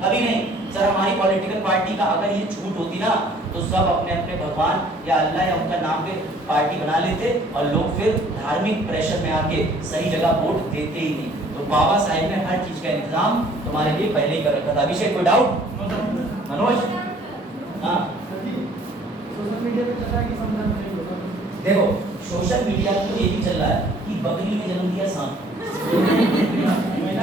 कभी नहीं। सर हमारी पॉलिटिकल पार्टी का अगर ये छूट होती ना, तो सब अपने अपने भगवान या अल्लाह या उनका नाम पे पार्टी बना लेते और लोग फिर धार्मिक प्रेशर में आके सही जगह वोट देते ही नहीं। तो बाबा साहिब ने हर चीज का इंतजाम तुम्हारे लिए पहले ही कर रखा था। अभिषेक कोई डाउट? मनोज? हाँ देखो, सोशल मीडिया पे तो ये भी चल रहा है कि बकरी ने जन्म दिया सांप।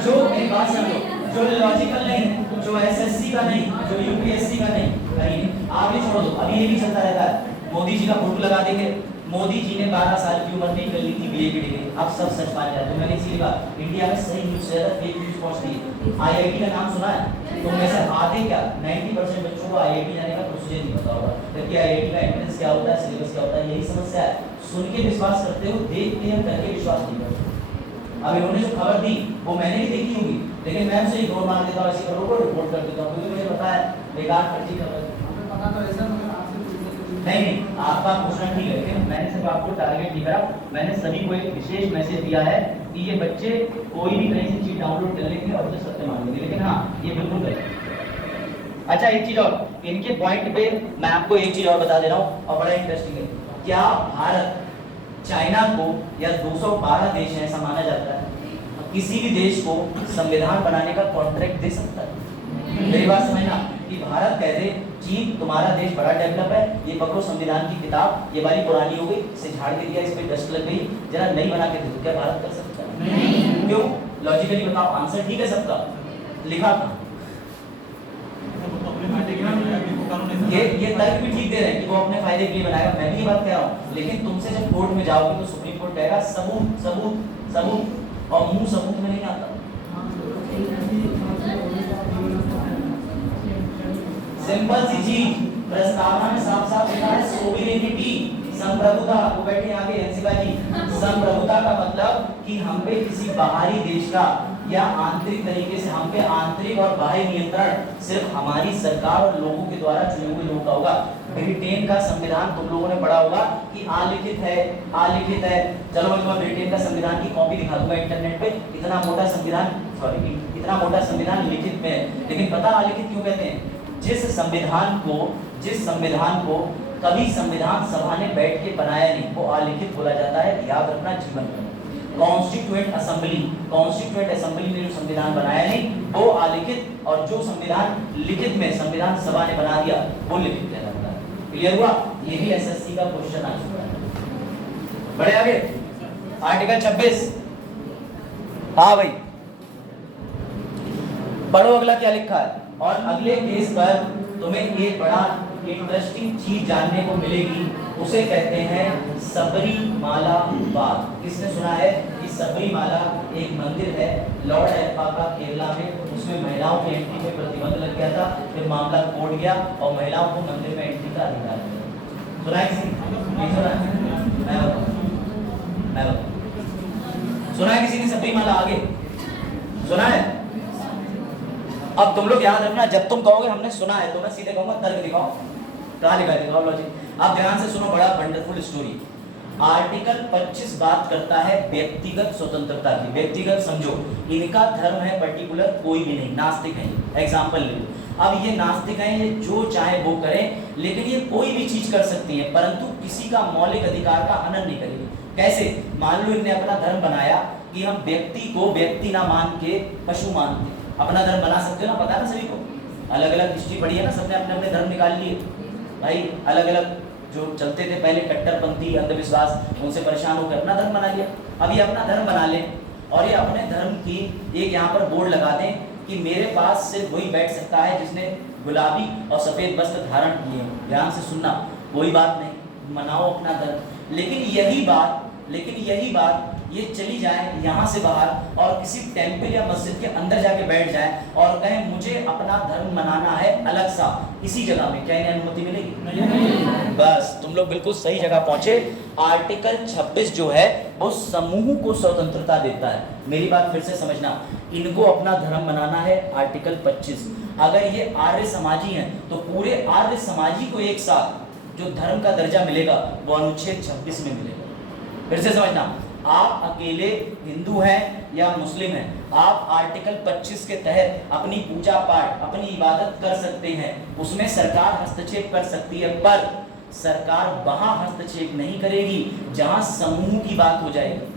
जो एक बात समझो, जो लॉजिकल नहीं, जो एसएससी का नहीं, जो यूपीएससी का नहीं, कहीं नहीं। आप ये छोड़ दो, अभी ये भी चलता रहता है, मोदी जी का फोटो लगा देंगे। मोदी जी ने 12 साल की उम्र में कर ली थी बीए की डिग्री, अब सब सच मान जाते हैं। मैंने इसीलिए कहा इंडिया में सही न्यूज़ से ज्यादा फेक न्यूज़ पहुंचती है। आईआईटी का नाम सुना है? तो में से आधे क्या 90% बच्चों को आईआईटी जाने का प्रोसीजर नहीं पता होगा, जबकि आईआईटी का एंट्रेंस क्या होता है, सिलेबस क्या होता है। यही समस्या है, सुन के विश्वास करते हो, देख के या करके विश्वास नहीं करते। अब इन्होंने जो खबर दी वो मैंने भी देखी होगी, लेकिन मैं उसे इग्नोर मार देता हूँ, ऐसी खबरों को रिपोर्ट कर देता हूँ, क्योंकि मुझे पता है बेकार फर्जी खबर। नहीं, आपका पूछना ठीक है, लेकिन मैंने सिर्फ आपको टारगेट नहीं करा, मैंने सभी को एक विशेष मैसेज दिया है कि ये बच्चे कोई भी कहीं से चीज डाउनलोड कर लेंगे और उसे सत्य मान लेंगे, लेकिन हाँ ये बिल्कुल गलत। अच्छा एक चीज और, इनके पॉइंट पे मैं आपको एक चीज और बता दे रहा हूँ और बड़ा इंटरेस्टिंग है। क्या भारत चाइना को या 212 देश है ऐसा माना जाता है, किसी भी देश को संविधान बनाने का कॉन्ट्रैक्ट दे सकता है? मेरी बात समझना कि भारत कह दे चीन तुम्हारा देश बड़ा डेवलप है, ये पकड़ो संविधान की किताब, ये वाली पुरानी हो गई, इसे झाड़ के दिया, इस पे डस्ट लग गई, जरा नई बना के दे दो, क्या भारत कर सकता है? नहीं। क्यों? लॉजिकली बताओ, आंसर ठीक है सबका, लिखा था। ये तर्क भी ठीक दे रहे हैं कि वो अपने फायदे के लिए बनाएगा, मैं भी ये बात कह रहा हूँ, लेकिन तुमसे जब कोर्ट में जाओगे तो सुप्रीम कोर्ट कहेगा सबूत सबूत सबूत, और मुंह सबूत में नहीं आता। सिंपल सी चीज, प्रस्तावना में साफ साफ लिखा है सोवरेनिटी, संप्रभुता। वो बैठे यहाँ पे हंसिका जी, संप्रभुता का मतलब कि हम पे किसी बाहरी देश का या आंतरिक तरीके से हम पे आंतरिक और बाह्य नियंत्रण सिर्फ हमारी सरकार और लोगों के द्वारा चुने हुए लोगों का होगा। ब्रिटेन का संविधान तुम लोगों ने पढ़ा होगा कि आलिखित है, आलिखित है। चलो मैं तुम्हें ब्रिटेन का संविधान की कॉपी दिखा दूंगा इंटरनेट पे, इतना मोटा संविधान, सॉरी इतना मोटा संविधान लिखित में है। लेकिन पता आलिखित क्यों कहते हैं? जिस संविधान को कभी संविधान सभा ने बैठ के बनाया नहीं, वो आलिखित बोला जाता है। याद रखना जीवन में कॉन्स्टिट्यूएंट असेंबली ने जो संविधान बनाया नहीं वो आलिखित, और जो संविधान लिखित में संविधान सभा ने बना दिया वो लिखित कहलाता है। क्लियर हुआ? ये भी एसएससी का क्वेश्चन आ चुका है। बढ़े आगे, आर्टिकल 26। हाँ भाई पढ़ो अगला क्या लिखा है। और अगले केस पर तुम्हें एक बड़ा इंटरेस्टिंग चीज जानने को मिलेगी, उसे कहते हैं सबरीमाला वाद। किसने सुना है कि सबरीमाला एक मंदिर है लॉर्ड एप्पा का केरला में, उसमें महिलाओं की एंट्री पे प्रतिबंध लग गया था, फिर मामला कोर्ट गया और महिलाओं को मंदिर में एंट्री का अधिकार दिया। सुना है किसी? नहीं सुना? मैं सुना है किसी ने सबरीमाला? आगे सुना है? अब तुम लोग याद रखना, जब तुम कहोगे हमने सुना है तो मैं सीधे कहूंगा तर्क दिखाओ, कहाँ लिखा है दिखाओ लॉजिक। आप ध्यान से सुनो, बड़ा वंडरफुल स्टोरी। आर्टिकल 25 बात करता है व्यक्तिगत स्वतंत्रता की। व्यक्तिगत समझो, इनका धर्म है पर्टिकुलर, कोई भी नहीं, नास्तिक है। एग्जाम्पल ले लो, अब ये नास्तिक है, ये जो चाहे वो करें, लेकिन ये कोई भी चीज कर सकती है, परंतु किसी का मौलिक अधिकार का हनन नहीं करेगी। कैसे? मान लो इन्होंने अपना धर्म बनाया कि हम व्यक्ति को व्यक्ति ना मान के पशु मानते, अपना धर्म बना सकते हो ना, पता है ना सभी को, अलग अलग हिस्ट्री पढ़ी है ना, सबने अपने अपने धर्म निकाल लिए भाई, अलग अलग जो चलते थे पहले कट्टरपंथी अंधविश्वास, उनसे परेशान होकर अपना धर्म बना लिया। अब ये अपना धर्म बना ले और ये अपने धर्म की एक यहाँ पर बोर्ड लगा दें कि मेरे पास सिर्फ वही बैठ सकता है जिसने गुलाबी और सफेद वस्त्र धारण किए हैं। ध्यान से सुनना, कोई बात नहीं, मनाओ अपना धर्म। लेकिन यही बात ये चली जाए यहाँ से बाहर और किसी टेंपल या मस्जिद के अंदर जाके बैठ जाए और कहें मुझे अपना धर्म मनाना है अलग सा इसी जगह में, क्या इन्हें अनुमति मिलेगी? नहीं। बस तुम लोग बिल्कुल सही जगह पहुंचे। आर्टिकल 26 जो है वो समूह को स्वतंत्रता देता है। मेरी बात फिर से समझना, इनको अपना धर्म मनाना है आर्टिकल 25। अगर ये आर्य समाजी हैं तो पूरे आर्य समाजी को एक साथ जो धर्म का दर्जा मिलेगा वो अनुच्छेद 26 में मिलेगा। फिर से समझना, आप अकेले हिंदू हैं या मुस्लिम हैं, आप आर्टिकल 25 के तहत अपनी पूजा पाठ, अपनी इबादत कर सकते हैं, उसमें सरकार हस्तक्षेप कर सकती है, पर सरकार वहां हस्तक्षेप नहीं करेगी जहां समूह की बात हो जाएगी।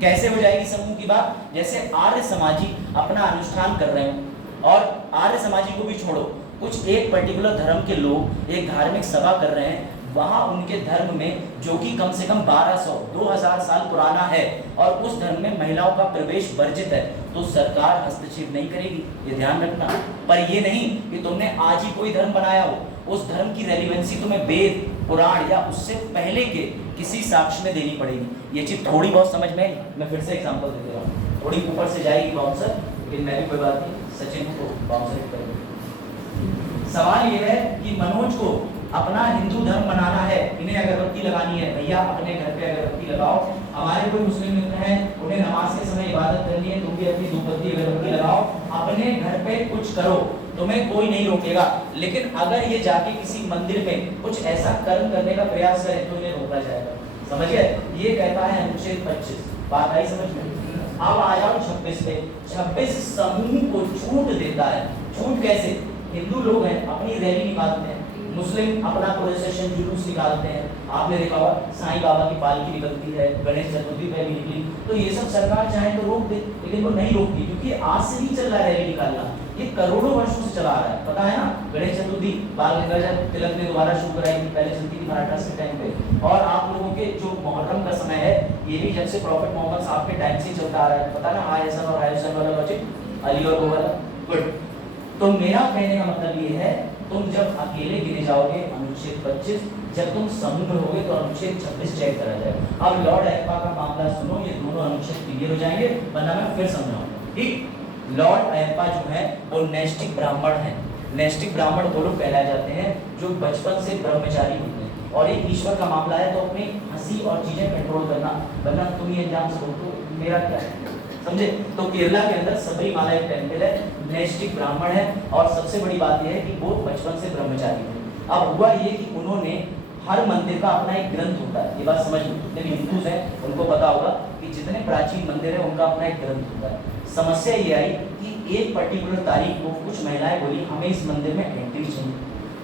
कैसे हो जाएगी समूह की बात? जैसे आर्य समाजी अपना अनुष्ठान कर रहे हो और आर्य समाजी को भी छोड़ो, कुछ एक पर्टिकुलर धर्म के लोग एक धार्मिक सभा कर रहे हैं, वहां उनके धर्म में जो कि कम से कम 1200-2000 साल पुराना है और उस धर्म में महिलाओं का प्रवेश वर्जित है, तो सरकार हस्तक्षेप नहीं करेगी, ये ध्यान रखना। पर ये नहीं कि तुमने आज ही कोई धर्म बनाया हो, उस धर्म की रेलिवेंसी तुम्हें वेद, पुराण या उससे पहले के किसी साक्ष्य में देनी पड़ेगी। ये चीज थोड़ी बहुत समझ में आई? मैं फिर से एग्जाम्पल दे दे रहा हूँ, थोड़ी ऊपर से जाएगी बाउंसर, लेकिन मैं भी कोई बात नहीं, सचिन को बाउंसर करेंगे। सवाल ये है कि मनोज को अपना हिंदू धर्म मनाना है, इन्हें अगरबत्ती लगानी है, भैया अपने घर पे अगरबत्ती लगाओ। हमारे कोई मुस्लिम मित्र हैं, उन्हें नमाज के समय इबादत करनी है, तुम भी अपनी धूपबत्ती अगरबत्ती लगाओ, अपने घर पे कुछ करो, तुम्हें कोई नहीं रोकेगा। लेकिन अगर ये जाके किसी मंदिर में कुछ ऐसा कर्म करने का प्रयास करें तो इन्हें रोका जाएगा। समझिए, ये कहता है अनुच्छेद 25। बात आई समझ में? अब आ जाओ 26 पे। 26 समूह को छूट देता है। छूट कैसे? हिंदू लोग हैं, अपनी रैली निकालते हैं, मुस्लिम अपना प्रोसेशन जुलूस निकालते हैं, आपने देखा होगा साईं बाबा की पालकी निकलती है, गणेश चतुर्थी पे भी निकली, तो ये सब सरकार चाहे तो रोक दे, लेकिन वो नहीं रोकती, क्योंकि आज से नहीं चल रहा है रैली निकालना, ये करोड़ों वर्षों से चला आ रहा है। पता है ना, गणेश चतुर्थी बाल गंगाधर तिलक ने दोबारा शुरू कराई थी, पहले चलती थी मराठास के टाइम पे, और आप लोगों के जो मुहर्रम का समय है ये भी जब से प्रॉफिट मोहम्मद साहब के टाइम से चलता आ रहा है। पता ना, आयसन और आयसन वाला लॉजिक, अली और वो वाला। गुड। तो मेरा कहने का मतलब ये है, तुम जब अकेले गिने जाओगे अनुच्छेद 25, जब तुम समूह में होगे तो अनुच्छेद 26 चेक करा जाएगा। अब लॉर्ड अयप्पा का मामला सुनो, ये दोनों अनुच्छेद क्लियर हो जाएंगे, वरना मैं फिर समझाऊंगा। ठीक, लॉर्ड अयप्पा जो है वो नैष्टिक ब्राह्मण है। नैष्टिक ब्राह्मण वो लोग कहलाए जाते हैं जो बचपन से ब्रह्मचारी होते हैं, और एक ईश्वर का मामला है तो अपनी हंसी और चीजें कंट्रोल करना, वरना तुम ही अंजाम से बोलते हो मेरा क्या है, समझे? तो केरला के अंदर सबरीमाला एक टेंपल है, नैष्टिक ब्राह्मण है, और सबसे बड़ी बात यह है कि वो बचपन से ब्रह्मचारी है। अब हुआ ये कि उन्होंने हर मंदिर का अपना एक ग्रंथ होता है, ये बात समझ लो, जितने भी हिंदूज हैं उनको पता होगा कि जितने प्राचीन मंदिर है उनका अपना एक ग्रंथ होता है। समस्या ये आई कि एक पर्टिकुलर तारीख को कुछ महिलाएं बोली हमें इस मंदिर में एंट्री चाहिए।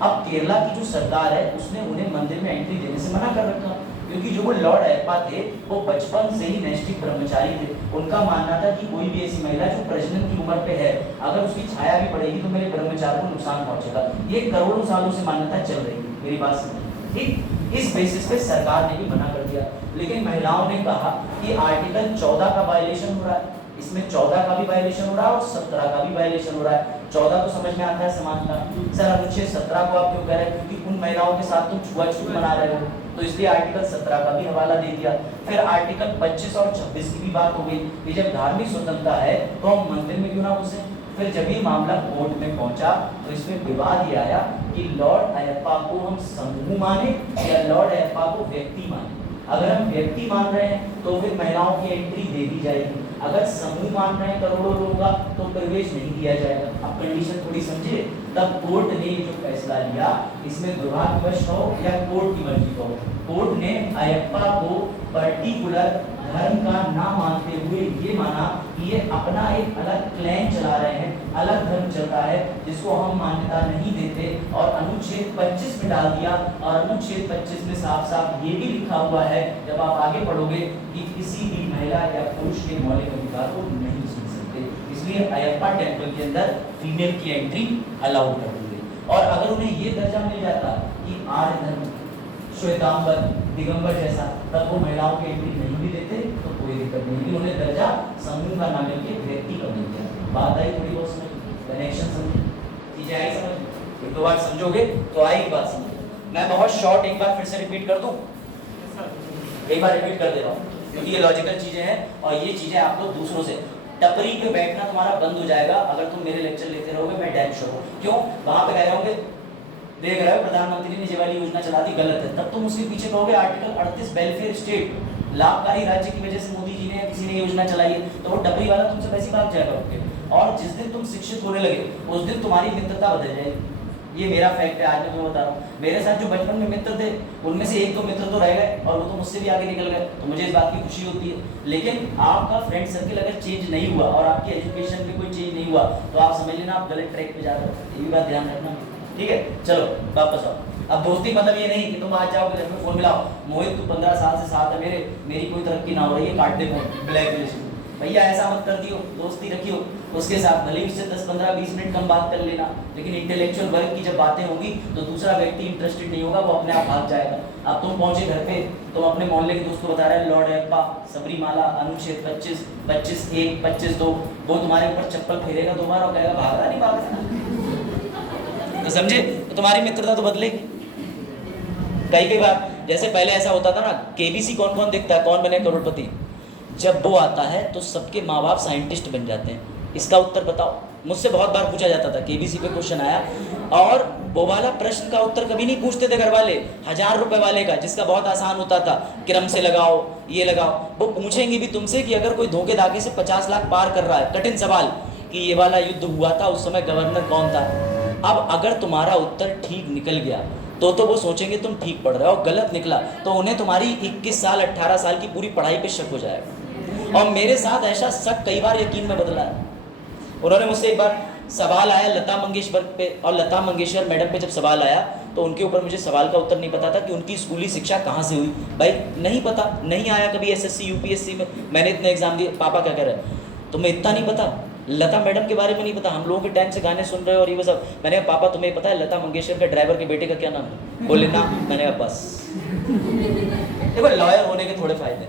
अब केरला की जो सरकार है उसने उन्हें मंदिर में एंट्री देने से मना कर रखा, क्योंकि जो वो लॉर्ड अयप्पा थे वो बचपन से ही नैष्टिक ब्रह्मचारी थे। उनका मानना था कि कोई भी ऐसी महिला जो प्रजनन की उम्र पे है, अगर उसकी छाया भी पड़ेगी तो मेरे ब्रह्मचार को नुकसान पहुंचेगा। ये करोड़ों सालों से मान्यता चल रही है, मेरी बात समझ। ठीक, इस बेसिस पे सरकार ने भी मना कर दिया, लेकिन महिलाओं ने कहा कि आर्टिकल 14 का वायलेशन हो रहा है, इसमें 14 का भी वायलेशन हो रहा है और 17 का भी वायलेशन हो रहा है। 14 तो समझ में आता है समानता, सर अनुच्छेद 17 को आप क्यों कह रहे हैं? क्योंकि उन महिलाओं के साथ तुम छुआछूत मना रहे हो, तो इसलिए आर्टिकल 17 का भी हवाला दे दिया। फिर आर्टिकल 25 और 26 की भी बात हो गई कि जब धार्मिक स्वतंत्रता है तो हम मंदिर में क्यों ना घुसे। फिर जब ये मामला कोर्ट में पहुंचा तो इसमें विवाद ये आया कि लॉर्ड अयप्पा को हम समूह माने या लॉर्ड अयप्पा को व्यक्ति माने। अगर हम व्यक्ति मान रहे हैं तो फिर महिलाओं की एंट्री दे दी जाएगी, अगर समूह मान रहे हैं करोड़ों लोगों का तो प्रवेश नहीं दिया जाएगा। अब कंडीशन थोड़ी समझिए। तब कोर्ट ने जो फैसला लिया, इसमें दुर्भाग्यवश कहो या कोर्ट की मर्जी कहो, कोर्ट ने अयप्पा को पर्टिकुलर धर्म का ना मानते हुए ये माना कि ये अपना एक अलग क्लैन चला रहे हैं, अलग धर्म चल रहा है जिसको हम मान्यता नहीं देते, और अनुच्छेद 25 में डाल दिया। और अनुच्छेद 25 में साफ साफ ये भी लिखा हुआ है, जब आप आगे पढ़ोगे, कि किसी भी महिला या पुरुष के मौलिक अधिकार को नहीं छीन सकते। इसलिए अयप्पा टेंपल के अंदर फीमेल की एंट्री अलाउड कर दी गई। और अगर उन्हें ये दर्जा मिल जाता कि आर्य धर्म, श्वेतांबर, दिगंबर जैसा, तब वो महिलाओं की एंट्री नहीं भी देते तो कोई दिक्कत नहीं, लेकिन उन्हें दर्जा समूह का ना मिलके व्यक्ति का मिल गया। बात आई थोड़ी बहुत समझ, कनेक्शन समझ, चीजें आई समझ? एक दो बार समझोगे तो आएगी बात समझ। मैं बहुत शॉर्ट एक बार फिर से रिपीट कर दूं, एक बार रिपीट कर दे रहा हूँ। क्योंकि ये लॉजिकल चीजें हैं और ये चीजें आपको दूसरों से, टपरी पे बैठना तुम्हारा बंद हो जाएगा अगर तुम मेरे लेक्चर लेते रहोगे, मैं डैम श्योर हूँ। क्यों? वहां पे कह रहे होंगे देख रहे हो प्रधानमंत्री ने ये वाली योजना चला दी, गलत है, तब तुम उसके पीछे कहोगे आर्टिकल 38 वेलफेयर स्टेट, लाभकारी राज्य की वजह से मोदी जी ने या किसी ने योजना चलाई है, तो वो टपरी वाला तुमसे वैसे भाग जाएगा उठ के। और जिस दिन तुम शिक्षित होने लगे उस दिन तुम्हारी मित्रता बदल जाएगी। ये मेरा फैक्ट है, आज मैं तुम्हें बता रहा हूँ। मेरे साथ जो बचपन में मित्र थे उनमें से एक दो मित्र तो रह गए और वो तो मुझसे भी आगे निकल गए, तो मुझे इस बात की खुशी होती है। लेकिन आपका फ्रेंड सर्किल अगर चेंज नहीं हुआ और आपकी एजुकेशन में कोई चेंज नहीं हुआ तो आप समझ लेना आप गलत ट्रैक पे जा रहे हो। ये भी बात ध्यान रखना, ठीक है? चलो वापस आओ। अब दोस्ती मतलब ये नहीं कि तुम आज जाओगे घर में फोन मिलाओ, मोहित तू 15 साल से साथ है मेरे, मेरी कोई तरक्की ना हो रही है, काट दे फोन, ब्लैक लिस्ट। भैया ऐसा मत कर दियो, दोस्ती रखियो उसके साथ, भले उससे 10-15-20 मिनट कम बात कर लेना, लेकिन इंटेलेक्चुअल वर्क की जब बातें होंगी तो दूसरा व्यक्ति इंटरेस्टेड नहीं होगा, वो अपने आप भाग जाएगा। अब तुम पहुंचे घर पे, तुम अपने मोहल्ले के दोस्त को बता रहे हैं लॉर्ड अयप्पा, सबरीमाला, अनुच्छेद 25, 25(1), 25(2), वो तुम्हारे ऊपर चप्पल फेरेगा दोबारा और कहेगा भाग रहा नहीं भाग रहा, तो समझे? तो तुम्हारी मित्रता तो बदलेगी। कई बार जैसे पहले ऐसा होता था ना, केबीसी कौन कौन दिखता है, कौन बने करोड़पति, जब वो आता है तो सबके माँ बाप साइंटिस्ट बन जाते हैं। इसका उत्तर बताओ। मुझसे बहुत बार पूछा जाता था, केबीसी पे क्वेश्चन आया और वो वाला प्रश्न का उत्तर कभी नहीं पूछते थे घर वाले, 1000 रुपए वाले का जिसका बहुत आसान होता था, क्रम से लगाओ, ये लगाओ, वो पूछेंगे भी तुमसे कि अगर कोई धोखे धागे से 50 लाख पार कर रहा है, कठिन सवाल कि ये वाला युद्ध हुआ था उस समय गवर्नर कौन था। अब अगर तुम्हारा उत्तर ठीक निकल गया तो वो सोचेंगे तुम ठीक पढ़ रहे हो, गलत निकला तो उन्हें तुम्हारी 21 साल 18 साल की पूरी पढ़ाई पे शक हो जाएगा। और मेरे साथ ऐसा शक कई बार यकीन में बदला है। उन्होंने मुझसे एक बार सवाल आया लता मंगेशकर पे, और लता मंगेशकर मैडम पे जब सवाल आया तो उनके ऊपर मुझे सवाल का उत्तर नहीं पता था कि उनकी स्कूली शिक्षा कहाँ से हुई। भाई नहीं पता, नहीं आया कभी एसएससी यूपीएससी में, मैंने इतने एग्जाम दिए। पापा क्या कह रहे हैं, तुम्हें इतना नहीं पता, लता मैडम के बारे में नहीं पता, हम लोगों के टाइम से गाने सुन रहे हो और ये सब। मैंने कहा पापा तुम्हें पता है लता मंगेशकर के ड्राइवर के बेटे का क्या नाम है? बोले ना। मैंने कहा बस। देखो लॉयर होने के थोड़े फायदे,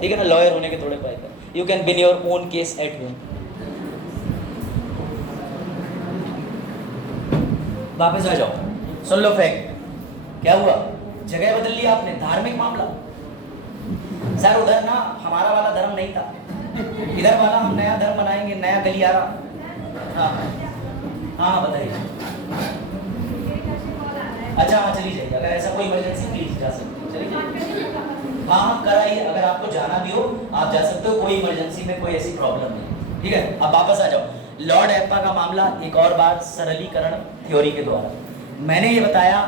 ठीक है ना, लॉयर होने के थोड़े फायदे, you can win your own case at home. वापस आ जाओ, सुन लो फैक्ट। क्या हुआ, जगह बदल ली आपने, धार्मिक मामला। सर उधर ना हमारा वाला धर्म नहीं था, इधर वाला हम नया धर्म बनाएंगे, नया गलियारा। हाँ हाँ बताइए। अच्छा हाँ चली जाइए, अगर ऐसा कोई इमरजेंसी प्लीज जा सकते हो, चलिए। हाँ कराइए, अगर आपको जाना भी हो आप जा सकते हो, कोई इमरजेंसी में कोई ऐसी प्रॉब्लम नहीं, ठीक है। अब वापस आ जाओ, लॉर्ड अयप्पा का मामला एक और बार सरलीकरण थ्योरी के द्वारा मैंने ये बताया।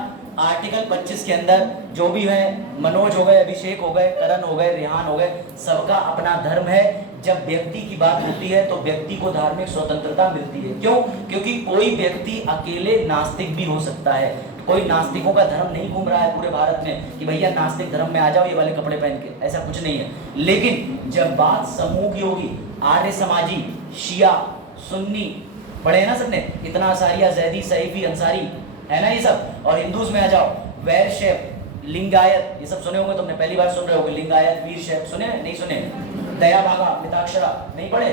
आर्टिकल 25 के अंदर जो भी है, मनोज हो गए, अभिषेक हो गए, करण हो गए, रेहान हो गए, सबका अपना धर्म है। जब व्यक्ति की बात होती है तो व्यक्ति को धार्मिक स्वतंत्रता मिलती है। क्यों? क्योंकि कोई व्यक्ति अकेले नास्तिक भी हो सकता है। कोई नास्तिकों का धर्म नहीं घूम रहा है पूरे भारत में कि भैया नास्तिक धर्म में आ जाओ ये वाले कपड़े पहन के, ऐसा कुछ नहीं है। लेकिन जब बात समूह की होगी, आर्य समाजी, शिया, सुन्नी, पढ़े हैं ना सबने, इतना असारिया, जैदी, सैफी, अंसारी, है ना ये सब। और हिंदूज में आ जाओ, वैरशैव, लिंगायत, ये सब सुने होंगे तुमने, पहली बार सुन रहे होगे। लिंगायत, वीरशैव सुने नहीं सुने? दया भागा, मिताक्षरा नहीं पढ़े?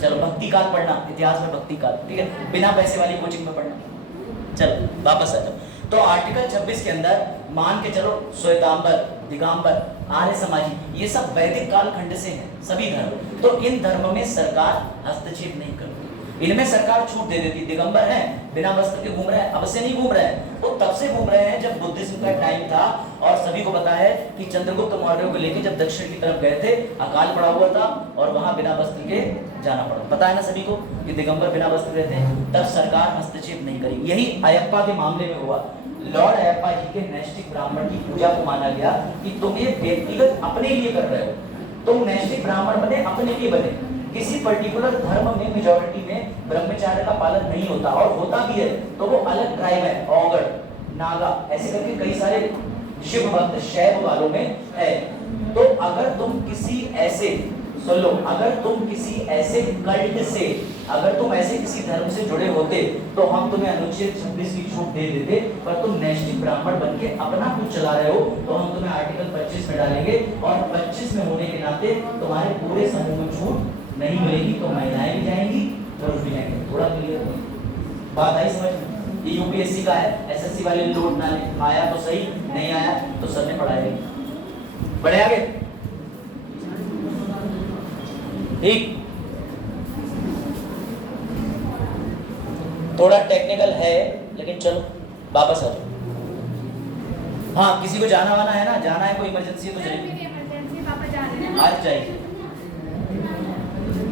चलो भक्ति काल पढ़ना, इतिहास में भक्ति काल, ठीक है, बिना पैसे वाली कोचिंग में पढ़ना। चलो वापस आ जाओ। तो आर्टिकल 26 के अंदर मान के चलो श्वेतांबर, दिगंबर, आर्य समाजी, ये सब वैदिक कालखंड से हैं सभी धर्म। तो इन धर्मों में सरकार हस्तक्षेप नहीं करती, इनमें सरकार छूट दे देती। दिगंबर हैं, बिना वस्त्र के घूम रहे हैं, अब से नहीं घूम रहे हैं, वो तब से घूम रहे हैं जब बुद्धिज्म का टाइम था। और सभी को पता है कि चंद्रगुप्त मौर्य को लेकर जब दक्षिण की तरफ गए थे, अकाल पड़ा हुआ था और वहां बिना वस्त्र के जाना पड़ा। पता है ना सभी को कि दिगंबर बिना वस्त्र रहते हैं, तब सरकार हस्तक्षेप नहीं करी। यही अयप्पा के मामले में हुआ। लॉर्ड अयप्पा जी के नैष्ठिक ब्राह्मण की पूजा को माना गया कि तुम ये व्यक्तिगत अपने लिए कर रहे हो, तुम नैष्ठिक ब्राह्मण बने, अपने लिए बने। किसी पर्टिकुलर धर्म में मेजॉरिटी में ब्रह्मचर्य का पालन नहीं होता, और होता भी है तो वो अलग ट्राइब है, औगड़, नागा, ऐसे करके कई सारे शिव भक्त शैव वालों में है। तो अगर तुम किसी ऐसे, सुन लो, अगर तुम किसी ऐसे कल्ट से, अगर तुम ऐसे किसी धर्म से जुड़े होते तो हम तुम्हें अनुच्छेद 26 की छूट दे देते, पर तुम नैष्ठिक ब्राह्मण बन के अपना कुछ चला रहे हो तो हम तुम्हें आर्टिकल 25 में डालेंगे, और 25 में होने के नाते तुम्हारे पूरे समूह में छूट नहीं मिलेगी। तो महिलाएं भी जाएंगी, पुरुष भी जाएंगे। थोड़ा क्लियर बात आई समझ में? ये यूपीएससी का है, एसएससी वाले लोड ना ले, आया तो सही, नहीं आया तो सर ने पढ़ाएगी। बढ़े आगे, ठीक, थोड़ा टेक्निकल है लेकिन चलो वापस आ जाओ। हाँ, किसी को जाना वाना है ना, जाना है, कोई इमरजेंसी है तो चलिए। आज चाहिए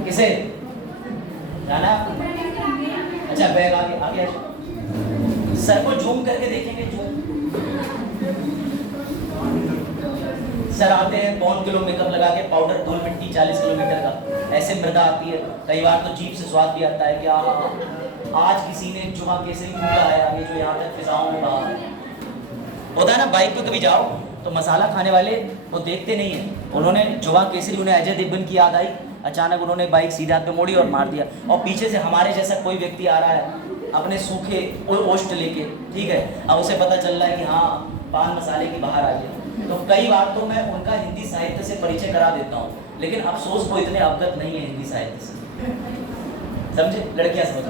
किसे जाना है? अच्छा, बैग आगे आगे सर को जूम करके देखेंगे। जूम सर आते हैं 1 किलो मेकअप लगा के, पाउडर धूल मिट्टी 40 किलोमीटर का, ऐसे मृदा आती है। कई बार तो जीभ से स्वाद भी आता है कि आज किसी ने जुमा केसरी फूला है, आगे जो यहाँ तक फिजाओं में बहा होता है ना। बाइक पे कभी जाओ तो मसाला खाने वाले वो देखते नहीं है, उन्होंने जुमा केसरी, उन्हें अजय देवगन की याद आई, अचानक उन्होंने बाइक सीधे हाथ पे मोड़ी और मार दिया। और पीछे से हमारे जैसा कोई व्यक्ति आ रहा है अपने सूखे ओष्ट लेके, ठीक है, अब उसे पता चल रहा है कि हाँ पान मसाले की बाहर आ गया। तो कई बार तो मैं उनका हिंदी साहित्य से परिचय करा देता हूँ, लेकिन अफसोस वो इतने अवगत नहीं है हिंदी साहित्य से, समझे? लड़कियां समझ,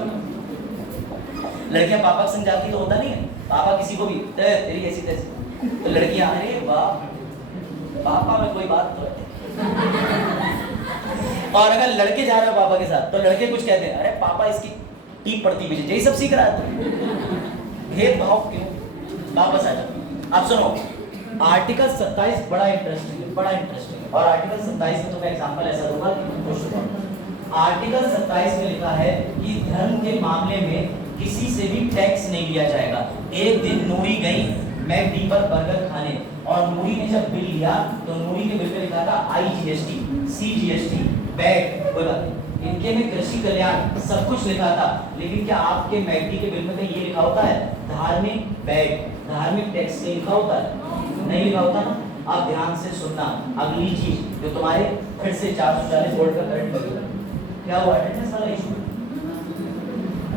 लड़कियां पापा के संग जाती तो होता नहीं है, पापा किसी को भी तेरी ऐसी तैसी, तो लड़कियां अरे वाह पापा में कोई बात तो है। और अगर लड़के जा रहे हो पापा के साथ तो लड़के कुछ कहते हैं, अरे पापा इसकी टीप पड़ती पीछे, यही सब सीख रहा है तो भेदभाव क्यों? वापस आ जाओ। अब सुनो, आर्टिकल 27 बड़ा इंटरेस्टिंग है, बड़ा इंटरेस्टिंग है। और आर्टिकल 27 में तो मैं एग्जांपल ऐसा दूंगा कि तुम खुश हो। आर्टिकल 27 में लिखा है कि धर्म के मामले में किसी से भी टैक्स नहीं लिया जाएगा। एक दिन नूरी गई मैकडी पर बर्गर खाने, और नूरी ने जब बिल लिया तो नूरी के बिल पे लिखा था IGST, CGST, वैट, कोई बात नहीं, इनके में कृषि कल्याण सब कुछ लिखा था। लेकिन क्या आपके मैकडी के बिल में कहीं ये लिखा होता है धार्मिक वैट, धार्मिक टैक्स कहीं लिखा होता है? नहीं लिखा होता ना। आप ध्यान से सुनना, अगली चीज जो तुम्हारे फिर से 440 वोल्ट का करंट लगेगा, क्या हुआ? अटेंडेंस वाला इशू।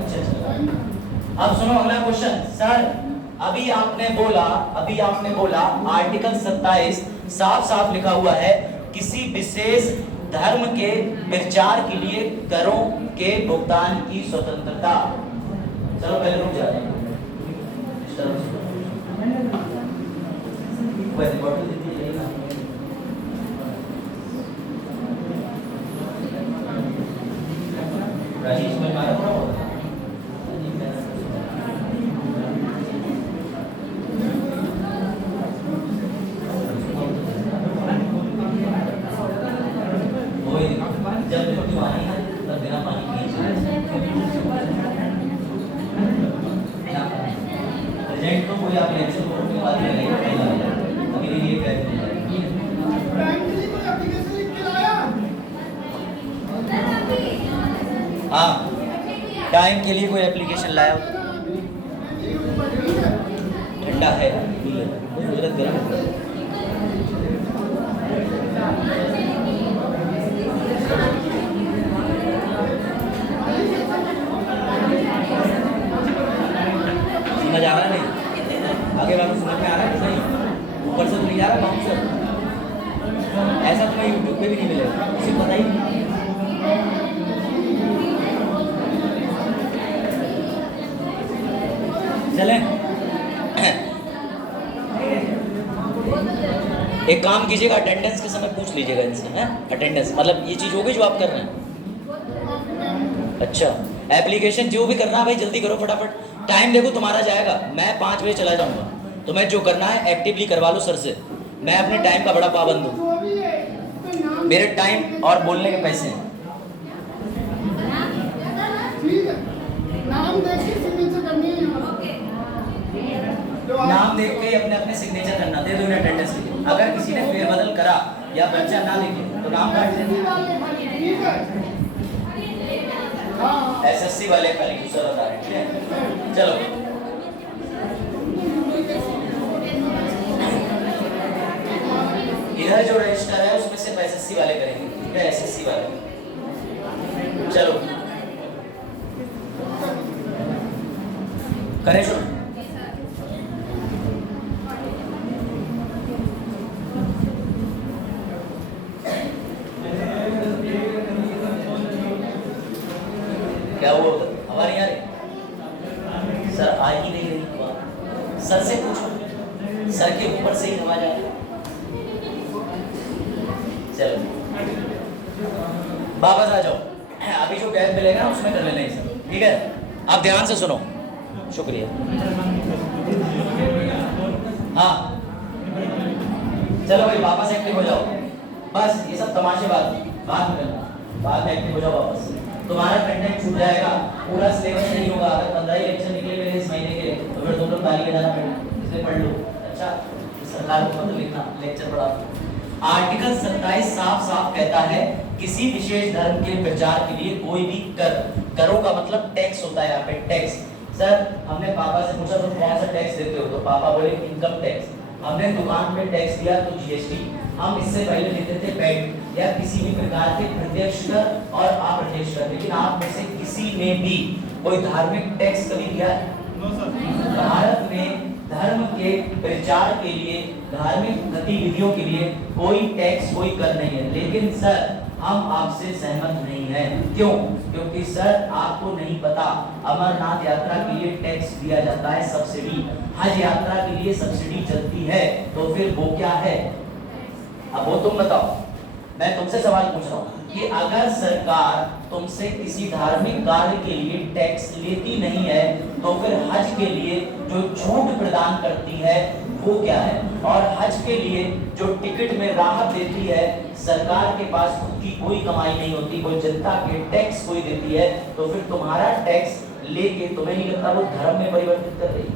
अच्छा, अब सुनो अगला क्वेश्चन। सर अभी आपने बोला आर्टिकल 27 साफ साफ लिखा हुआ है किसी विशेष धर्म के प्रचार के लिए करों के भुगतान की स्वतंत्रता। चलो पहले रुक जाते हैं। राजेश में मारा पड़ा होगा। जब पानी है तब बिना पानी प्रेजेंट तो कोई आप लेक्चर को के बाद में अभी ये बैंक के लिए कोई एप्लीकेशन लिख के लाया? हाँ, टाइम के लिए कोई एप्लीकेशन लाया? ठंडा है, गर्म है। समझ आ रहा नहीं? आगे वालों समझ में आ रहा है कि नहीं? ऊपर से तो नहीं जा रहा बाउंसर, ऐसा तुम्हें यूट्यूब पे भी नहीं मिलेगा, किसी को पता ही नहीं। चले एक काम कीजिएगा, अटेंडेंस के समय पूछ लीजिएगा इनसे, हैं? अटेंडेंस मतलब ये चीज होगी जो आप कर रहे हैं। अच्छा, एप्लीकेशन जो भी करना है भाई जल्दी करो फटाफट, टाइम देखो तुम्हारा जाएगा। मैं 5 बजे चला जाऊंगा, तुम्हें जो करना है एक्टिवली करवा लो सर से। मैं अपने टाइम का बड़ा पाबंद हूँ, मेरे टाइम और बोलने के पैसे हैं। नाम देख के अपने अपने सिग्नेचर करना, दे दो अटेंडेंस के लिए। अगर किसी ने फेरबदल करा या बच्चा ना लिखे तो नाम काट देना। SSC वाले कल यूजर बता रहे, ठीक है? चलो इधर जो रजिस्टर है उसमें सिर्फ SSC वाले करेंगे, ठीक है? SSC वाले चलो करें शुरू। क्या हुआ उधर? हवा नहीं आ रही? सर आ ही नहीं रही हवा, सर से पूछो, सर के ऊपर से ही हवा जा रही। चलो वापस आ जाओ, अभी जो गैप मिलेगा ना उसमें कर लेना ये सब, ठीक है? आप ध्यान से सुनो, शुक्रिया। हाँ चलो भाई वापस एक्टिव हो जाओ, बस ये सब तमाशे बाद में करना, बाद में एक्टिव हो जाओ वापस। तुम्हारा कंटेंट छूट जाएगा, पूरा सिलेबस नहीं होगा। अगर 15 ही लेक्चर निकले मेरे इस महीने के तो फिर तुम लोग ताली बजाना पड़ेगा, इसलिए पढ़ लो। अच्छा सरकार को मत लिखना लेक्चर पढ़ा। आर्टिकल 27 साफ साफ कहता है किसी विशेष धर्म के प्रचार के लिए कोई भी करों का मतलब टैक्स होता है। यहाँ पे टैक्स, सर हमने पापा से पूछा तुम कौन सा टैक्स देते हो, तो पापा बोले इनकम टैक्स। हमने दुकान पे टैक्स दिया तो जीएसटी। हम इससे पहले देते थे पैट या किसी भी प्रकार के प्रत्यक्ष कर और अप्रत्यक्ष कर। लेकिन आप में से किसी ने भी कोई धार्मिक टैक्स कभी दिया है? भारत में धर्म के प्रचार के लिए, धार्मिक गतिविधियों के लिए कोई टैक्स, कोई कर नहीं है। लेकिन सर हम आपसे सहमत नहीं हैं। क्यों? क्योंकि सर आपको नहीं पता, अमरनाथ यात्रा के लिए टैक्स दिया जाता है, सब्सिडी। हज यात्रा के लिए सब्सिडी चलती है, तो फिर वो क्या है? अब वो तुम बताओ। मैं तुमसे सवाल पूछ रहा हूँ कि अगर सरकार तुमसे किसी धार्मिक कार्य के लिए टैक्स लेती नहीं है, तो फिर हज के लिए जो छूट प्रदान करती है वो क्या है? और हज के लिए जो टिकट में राहत देती है, सरकार के पास खुद की कोई कमाई नहीं होती, कोई जनता के टैक्स कोई देती है, तो फिर तुम्हारा टैक्स लेके तुम्हें नहीं लगता वो धर्म में परिवर्तित कर रही?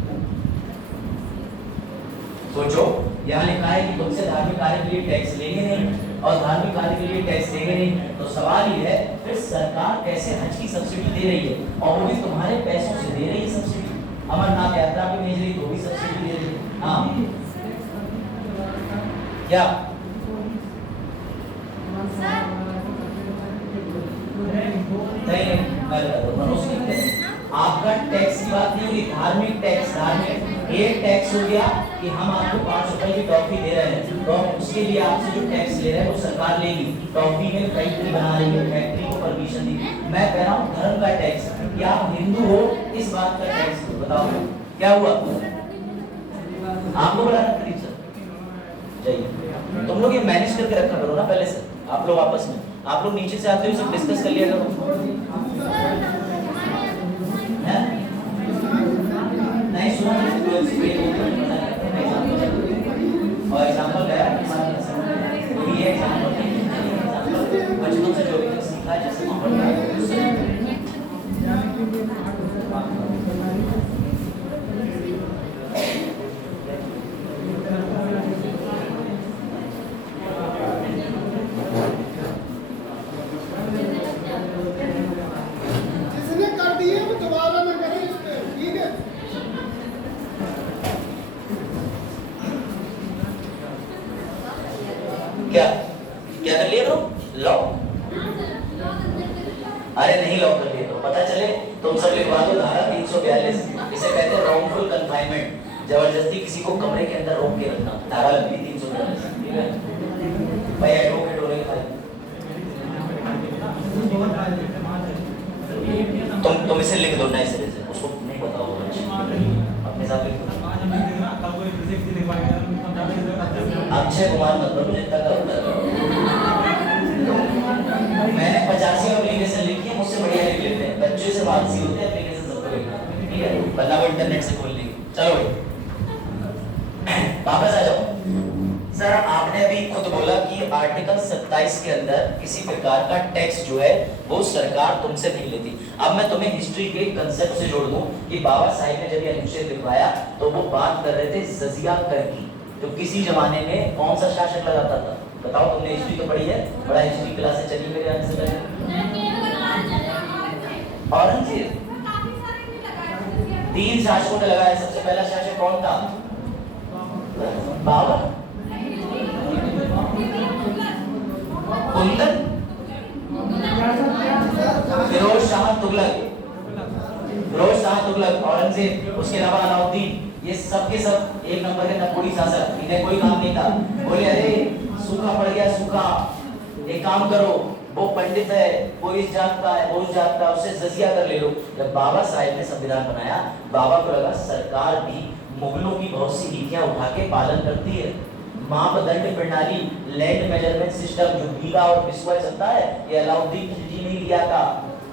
सोचो, यहाँ लिखा है कि तुमसे धार्मिक कार्य के लिए टैक्स लेंगे नहीं और धार्मिक कार्य के लिए टैक्स देंगे नहीं, तो सवाल ये है फिर सरकार कैसे हज की सब्सिडी दे रही है, और वो भी तुम्हारे पैसों से दे रही है सब्सिडी। अमरनाथ यात्रा पे भेज रही तो भी सब्सिडी दे रही है। हाँ क्या नहीं, मनुष्य आपका टैक्स की बात नहीं होगी, धार्मिक टैक्स। धार्मिक एक टैक्स हो गया कि हम आपको 5 रुपए की टॉफी दे रहे हैं, तो उसके लिए आपसे जो टैक्स ले रहे हैं वो सरकार लेगी। टॉफी में फैक्ट्री बना रही है, फैक्ट्री को परमिशन दी। मैं कह रहा हूँ धर्म का टैक्स, क्या आप हिंदू हो इस बात का टैक्स बताओ क्या हुआ? आपको बड़ा टीचर चाहिए, तुम लोग ये मैनेज करके रखा करो ना पहले से। आप लोग आपस में, आप लोग नीचे से आते हो सब डिस्कस कर लिया करो। नहीं सुना और एग्जांपल है ये एग्जांपल बचपन से जो भी सीखा जैसे जिसने कर दिए वो दोबारा ना करे इस पे, ठीक है? क्या क्या कर लिए? लॉ? अरे नहीं लॉ कर लिए तो पता चले तुम सब लिखवा दो धारा 342, इसे कहते हैं रॉन्गफुल कन्फाइनमेंट, जबरदस्ती किसी को कमरे के अंदर रोक के रखना। धारा लगती 342, ठीक है भाई? एडवोकेट हो रहे भाई, तुम इसे लिख दो नए सिरे से, उसको नहीं पता होगा अपने साथ लिख दो। अक्षय कुमार मतलब जितना करो, मैंने 85 एप्लीकेशन लिखी है, मुझसे बढ़िया लिख लेते हैं बच्चों से बात सी होती है एप्लीकेशन सबको लिखना, ठीक है? बंदा को इंटरनेट से खोल लेंगे। चलो भाई वापस आ जाओ। सर आपने अभी खुद बोला कि आर्टिकल 27 के अंदर किसी प्रकार का टैक्स जो है वो सरकार तुमसे नहीं लेती। अब मैं तुम्हें हिस्ट्री के कंसेप्ट से जोड़ दूं कि बाबा साहिब ने जब ये अनुच्छेद लिखवाया तो वो बात कर रहे थे जजिया कर की, तो किसी जमाने में कौन सा शासक लगाता था? बताओ, तुमने हिस्ट्री तो पढ़ी है, बड़ा हिस्ट्री क्लासेस चली मेरे आने से पहले। औरंगजेब 3 शासकों ने लगाया। सबसे पहला शासक कौन था? बाबर, कुंदन, फिरोज शाह तुगलक, औरंगजेब, उसके अलावा अलाउद्दीन, ये सब के सब एक नंबर के नपुड़ी शासक। इन्हें कोई काम नहीं था। बोले अरे सूखा पड़ गया, सूखा, एक काम करो, वो पंडित है, वो इस जात का है, वो उस जात का, उससे जजिया कर ले लो। जब बाबा साहिब ने संविधान बनाया, बाबा को लगा सरकार भी मुगलों की बहुत सी नीतियां उठा के पालन करती है, मापदंड प्रणाली, लैंड मेजरमेंट सिस्टम जो बीघा और बिस्वा चलता है, ये अलाउद्दीन खिलजी ने लिया था।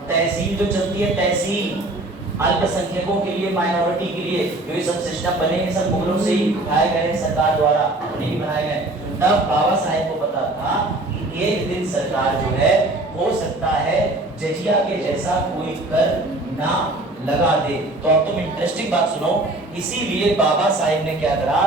तहसील जो चलती है, तहसील अल्पसंख्यकों के लिए, माइनॉरिटी के लिए, जो ये सब सिस्टम बने हैं सब मुगलों से ही उठाए गए, सरकार द्वारा नहीं बनाए गए। तब बाबा साहेब को पता था कि एक दिन सरकार जो है हो सकता है जजिया के जैसा कोई कर ना लगा दे। तो अब तुम इंटरेस्टिंग बात सुनो, इसीलिए बाबा साहेब ने क्या करा,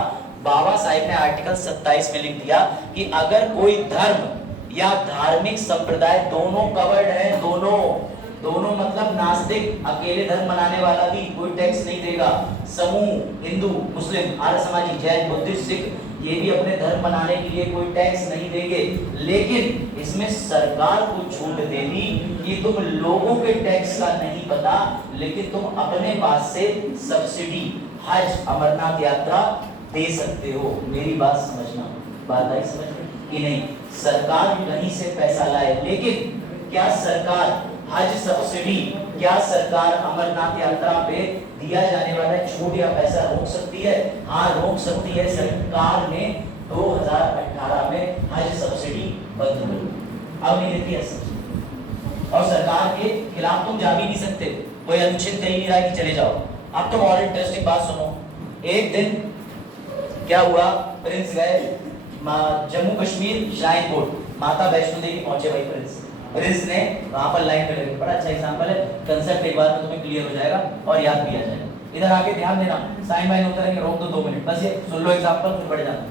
बाबा साहेब ने आर्टिकल 27 में लिख दिया कि अगर कोई धर्म या धार्मिक संप्रदाय दोनों कवर्ड है, दोनों मतलब नास्तिक अकेले धर्म मनाने वाला भी कोई टैक्स नहीं देगा, समूह हिंदू मुस्लिम आर्य समाजी जैन बुद्धिस्ट सिख ये भी अपने धर्म मनाने के लिए कोई टैक्स नहीं देंगे। लेकिन इसमें सरकार को छूट दे दी कि तुम लोगों के टैक्स का नहीं पता, लेकिन तुम अपने पास से सब्सिडी हज अमरनाथ यात्रा दे सकते हो। मेरी बात समझना, बात आई समझ में कि नहीं? सरकार कहीं से पैसा लाए, लेकिन क्या सरकार हज सब्सिडी, क्या सरकार अमरनाथ यात्रा पे दिया जाने वाला छूट या पैसा रोक सकती है? हाँ रोक सकती है। सरकार ने 2018 में हज सब्सिडी बंद कर दी, अब नहीं देती है सब्सिडी, और सरकार के खिलाफ तुम जा भी नहीं सकते, कोई अनुच्छेद कहीं नहीं रहा कि चले जाओ। अब तुम और इंटरेस्टिंग बात सुनो, एक दिन क्या हुआ, प्रिंस गए जम्मू कश्मीर श्राइन बोर्ड, माता वैष्णो देवी पहुंचे भाई प्रिंस ने वहां पर लाइन में लगे। बड़ा अच्छा एग्जांपल है, कंसेप्ट एक बार में तुम्हें क्लियर हो जाएगा और याद भी आ जाएगा। इधर आके ध्यान देना, साइन बाइन होता रहेंगे, रोक दो 2 मिनट, बस ये सुन लो एग्जांपल, फिर बढ़ जाना।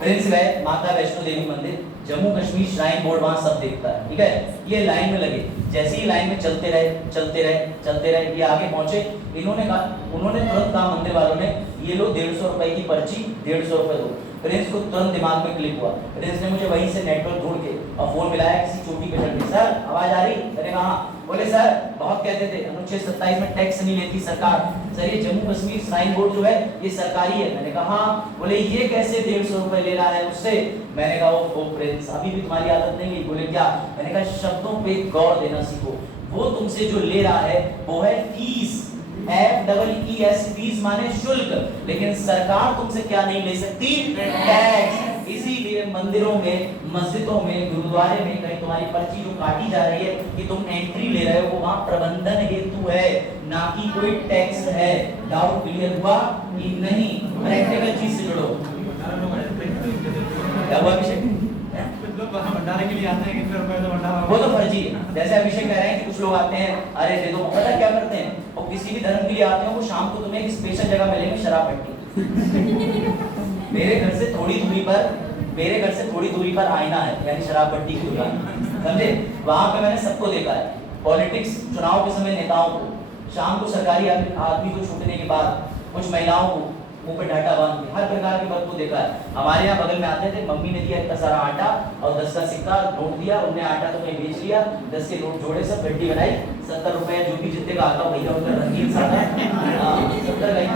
प्रिंस गए माता वैष्णो देवी मंदिर, जम्मू कश्मीर श्राइन बोर्ड वहां सब देखता है, ठीक है। ये लाइन में लगे, जैसे ही लाइन में चलते रहे, ये आगे पहुंचे, उन्होंने तुरंत कहा मंदिर वालों ने, ये लो 150 रुपए की पर्ची, 150 रुपए दो। प्रिंस को तुरंत दिमाग में क्लिक हुआ, प्रिंस ने मुझे वहीं से नेटवर्क ढूंढ के और फोन मिलाया किसी चोटी पे चढ़ के, सर आवाज आ रही? मैंने कहा हाँ। बोले सर बहुत कहते थे अनुच्छेद 27 में टैक्स नहीं लेती सरकार, सर ये जम्मू कश्मीर श्राइन बोर्ड जो है ये सरकारी है। मैंने कहा हाँ। बोले ये कैसे 150 रुपए ले रहा है उससे? मैंने कहा वो प्रिंस अभी भी तुम्हारी आदत नहीं है। बोले क्या? मैंने कहा शब्दों पे गौर देना सीखो, वो तुमसे जो ले रहा है वो है फीस, FEES, फीस माने शुल्क, लेकिन सरकार तुमसे क्या नहीं ले सकती? टैक्स। इसीलिए मंदिरों में, मस्जिदों में, गुरुद्वारे में कहीं तुम्हारी पर्ची जो काटी जा रही है कि तुम एंट्री ले रहे हो, वो वहां प्रबंधन हेतु है, ना कि कोई टैक्स है। डाउट क्लियर हुआ कि नहीं? प्रैक्टिकल चीज से जुड़ो। क्या हुआ अभिषेक? भंडारे के लिए आते हैं, कितने रुपए तो भंडारा, वो तो फर्जी है। जैसे अभिषेक कह रहे हैं कि कुछ लोग आते हैं, अरे दे दो, पता क्या करते हैं, और किसी भी धर्म के लिए आते हैं, वो शाम को तुम्हें एक स्पेशल जगह मिलेंगे शराब पट्टी। मेरे घर से थोड़ी दूरी पर आईना है, यानी शराब पट्टी की दुकान, समझे? वहां पे मैंने सबको देखा है, पॉलिटिक्स चुनाव के समय नेताओं को, शाम को सरकारी आदमी को छूटने के बाद कुछ महिलाओं को मुंह पे डाटा बांध के, हर प्रकार के वक्त को देखा है। हमारे यहाँ बगल में आते थे, मम्मी ने दिया इतना सारा आटा और 10 का सिक्का नोट दिया, उन्हें आटा तो मैं बेच लिया, 10 के नोट जोड़े, सब गड्डी बनाई, 70 रुपए जो भी जितने का आता भैया उनका रंगीन सादा 70 गई।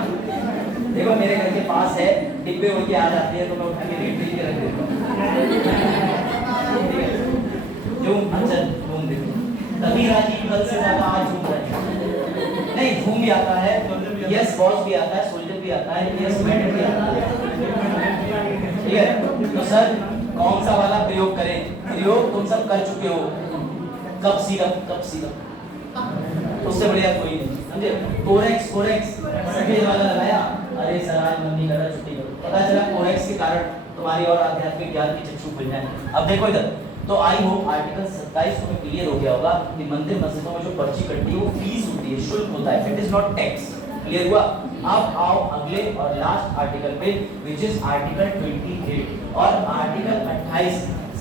देखो मेरे घर के पास है, डिब्बे होके आ जाते हैं तो मैं उठा के रेट दे के रख देता हूँ। घूम देखो, तभी राजीव कल से ज्यादा आज घूम रहे हैं। नहीं घूम भी आता है, यस बॉस भी आता है, सोल्जर भी आता है, यस मैडम भी आता है, ठीक है। तो सर कौन सा वाला प्रयोग करें? प्रयोग तुम सब कर चुके हो, कप सिरप उससे बढ़िया कोई नहीं, समझे? कोरेक्स सफेद वाला लगाया, अरे सर आज मन नहीं कर रहा, छुट्टी करो। पता चला कोरेक्स के कारण तुम्हारी और आध्यात्मिक ज्ञान की चक्षु खुल जाए। अब देखो इधर, तो आई होप आर्टिकल 27 तुम्हें क्लियर हो गया होगा कि मंदिर मस्जिदों में जो पर्ची कटती है वो फीस होती है, शुल्क होता है, it is not tax. Clear हुआ? अब आओ अगले और लास्ट आर्टिकल पे, विच इज आर्टिकल 28। और आर्टिकल 28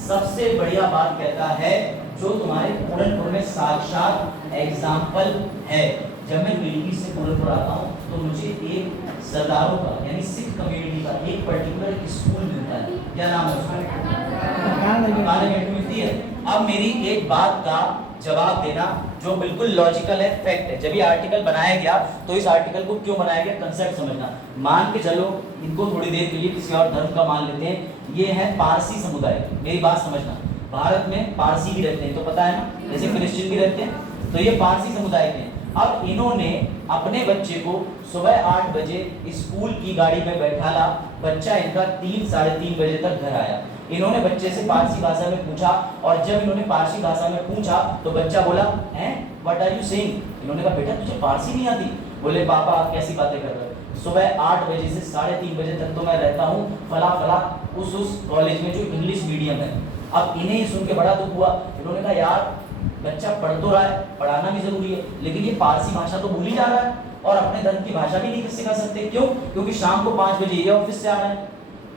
सबसे बढ़िया बात कहता है, जो तुम्हारे पूरनपुर में साक्षात एग्जाम्पल है। जब मैं दिल्ली से पूरनपुर आता हूँ तो मुझे एक सरदारों का यानी सिख कम्युनिटी का एक पर्टिकुलर स्कूल मिलता है, क्या नाम है उसका? मिलती है। अब मेरी एक बात का जवाब देना जो बिल्कुल लॉजिकल है, फैक्ट है। जब ये आर्टिकल बनाया गया तो इस आर्टिकल को क्यों बनाया गया, कंसेप्ट समझना। मान के चलो, इनको थोड़ी देर के लिए किसी और धर्म का मान लेते हैं, ये है पारसी समुदाय। मेरी बात समझना, भारत में पारसी भी रहते हैं, तो पता है ना, जैसे क्रिश्चियन भी रहते हैं, तो ये पारसी समुदाय के हैं। अब इन्होंने अपने बच्चे को सुबह 8 बजे स्कूल की गाड़ी में बच्चा इनका 3 साढ़े 3 बजे तक घर आया। इन्होंने बच्चे से पारसी भाषा में पूछा, और जब इन्होंने पारसी भाषा में पूछा तो बच्चा बोला, हैं व्हाट आर यू सेइंग? इन्होंने कहा बेटा तुझे पारसी नहीं आती? बोले पापा आप कैसी बातें कर रहे हो, सुबह 8 बजे से साढ़े 3 बजे तक तो मैं रहता हूँ फला फला उस कॉलेज में जो इंग्लिश मीडियम है। अब इन्हें ही सुन के बड़ा दुख हुआ। इन्होंने कहा यार बच्चा पढ़ तो रहा है, पढ़ाना भी जरूरी है, लेकिन ये पारसी भाषा तो भूल ही जा रहा है और अपने धर्म की भाषा भी नहीं सिखा सकते। क्यों? क्योंकि शाम को 5 बजे ये ऑफिस से आ रहे हैं,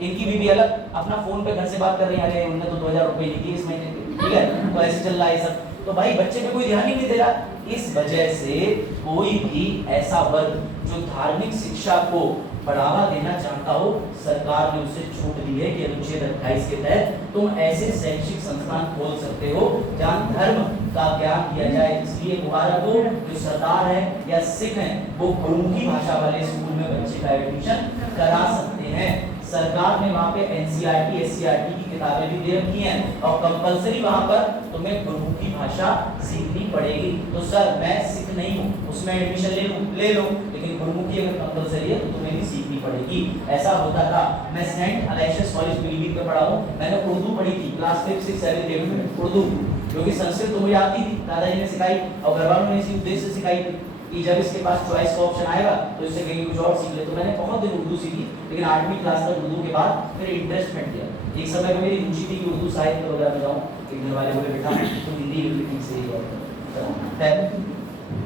इनकी बीवी अलग अपना फोन पे घर से बात कर रही है, अरे उन्होंने तो 2000 रुपए नहीं दिए इस महीने के, ठीक है, तो ऐसे चल रहा है सब। तो भाई बच्चे पे कोई ध्यान ही नहीं दे रहा। इस वजह से कोई भी ऐसा वर्ग जो धार्मिक शिक्षा को बढ़ावा देना चाहता हो, सरकार ने उसे छूट दी है कि अनुच्छेद 28 के तहत तुम ऐसे शैक्षिक संस्थान खोल सकते हो जहाँ धर्म का ज्ञान दिया जाए। इसलिए गुरुद्वारा को जो सरदार है या सिख हैं वो गुरुमुखी भाषा वाले स्कूल में बच्चे का एडमिशन करा सकते हैं। सरकार ने वहाँ पे एनसीईआरटी एससीईआरटी की किताबें भी दे रखी हैं और कंपलसरी वहाँ पर तुम्हें गुरुमुखी भाषा सीखनी पड़ेगी। तो सर मैं सिख नहीं हूँ उसमें एडमिशन ले लो, लेकिन गुरुमुखी अगर कंपलसरी है तो तुम्हें भी सीखनी पड़ेगी। ऐसा होता था। मैं सेंट अलाइशियस कॉलेज पीलीभीत में पढ़ा हूँ, मैंने उर्दू पढ़ी थी क्लास 5, 6, 7, 8 में उर्दू, क्योंकि संस्कृत तो मुझे आती थी, दादाजी ने सिखाई और घर वालों ने इसी उद्देश्य से सिखाई थी कि जब इसके पास चॉइस का ऑप्शन आएगा तो इससे कहीं कुछ और सीख ले। तो मैंने बहुत दिन उर्दू सीखी, लेकिन 8वीं क्लास तक उर्दू के बाद फिर इंटरेस्ट मिट गया। एक समय में मेरी रुचि थी कि उर्दू साहित्य वगैरह में जाऊँ, एक घर वाले बोले बेटा तुम हिंदी ठीक से ही।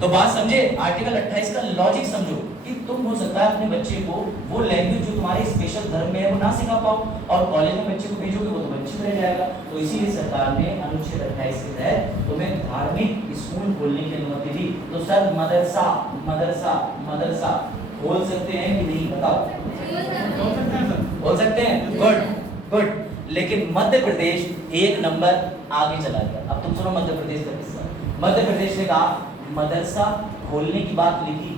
तो बात समझे, आर्टिकल 28 का लॉजिक समझो कि तुम हो सकता है अपने बच्चे को वो लैंग्वेज जो तुम्हारे स्पेशल धर्म में है वो ना सिखा पाओ, और कॉलेज में बच्चे को भेजोगे वो तो बच्चे रह जाएगा। तो इसीलिए सरकार ने अनुच्छेद 28 के तहत तुम्हें धार्मिक स्कूल खोलने की अनुमति दी। तो सर मदरसा मदरसा मदरसा खोल सकते हैं कि नहीं बताओ? खोल सकते हैं, गुड गुड। लेकिन मध्य प्रदेश 1 नंबर आगे चला गया। अब तुम सुनो मध्य प्रदेश का किस्सा। मध्य प्रदेश ने कहा मदरसा खोलने की बात लिखी,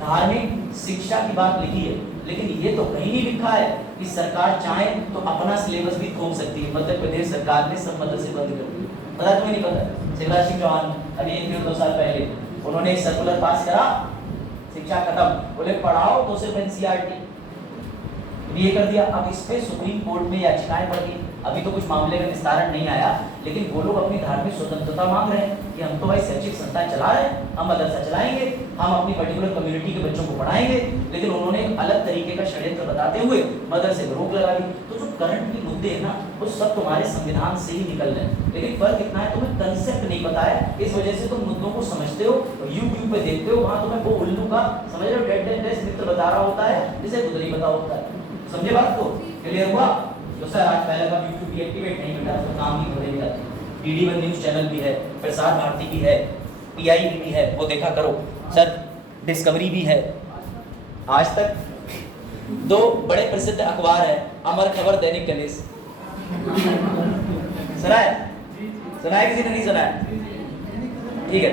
धार्मिक शिक्षा की बात लिखी है, लेकिन ये तो कहीं नहीं लिखा है कि सरकार चाहे तो अपना सिलेबस भी थोप सकती है। मध्य प्रदेश सरकार ने सब मदरसे बंद कर दिए। पता तुम्हें नहीं पता? शिवराज सिंह चौहान अभी 1-2 साल पहले उन्होंने एक सर्कुलर पास करा, शिक्षा खत्म, बोले पढ़ाओ तो सिर्फ एनसीईआरटी, ये कर दिया। अब इस पे सुप्रीम कोर्ट में याचिकाएं पड़ गई। अभी तो कुछ मामले का निस्तारण नहीं आया, लेकिन वो लोग अपनी धार्मिक स्वतंत्रता मांग रहे हैं कि हम तो भाई शैक्षिक संस्थाएं चला रहे हैं, हम मदरसा चलाएंगे, हम अपनी पर्टिकुलर कम्युनिटी के बच्चों को पढ़ाएंगे। लेकिन उन्होंने एक अलग तरीके का षड्यंत्र बताते हुए मदरसे पर रोक लगा दी। तो जो करंट की मुद्दे है ना वो सब तुम्हारे संविधान से ही निकल रहे हैं, लेकिन फर्क इतना है तुम्हें कंसेप्ट नहीं पता है। इस वजह से तुम मुद्दों को समझते हो, यूट्यूब पे देखते हो, वहां तुम्हें वो उल्लू का समझ रहे हो डेड मित्र बता रहा होता है जिसे खुद नहीं पता होता है। समझे बात को? क्लियर हुआ? तो सर आज पहले बार यूट्यूब भी एक्टिवेट नहीं बेटा, उसका काम ही बदल जाता है। DD1 न्यूज़ चैनल भी है, प्रसार भारती भी है, PIB भी है, वो देखा करो। सर डिस्कवरी भी है। आज तक 2 बड़े प्रसिद्ध अखबार है, अमर खबर, दैनिक कलेश। सुना है? सुना है किसी ने? नहीं सुना है? ठीक है।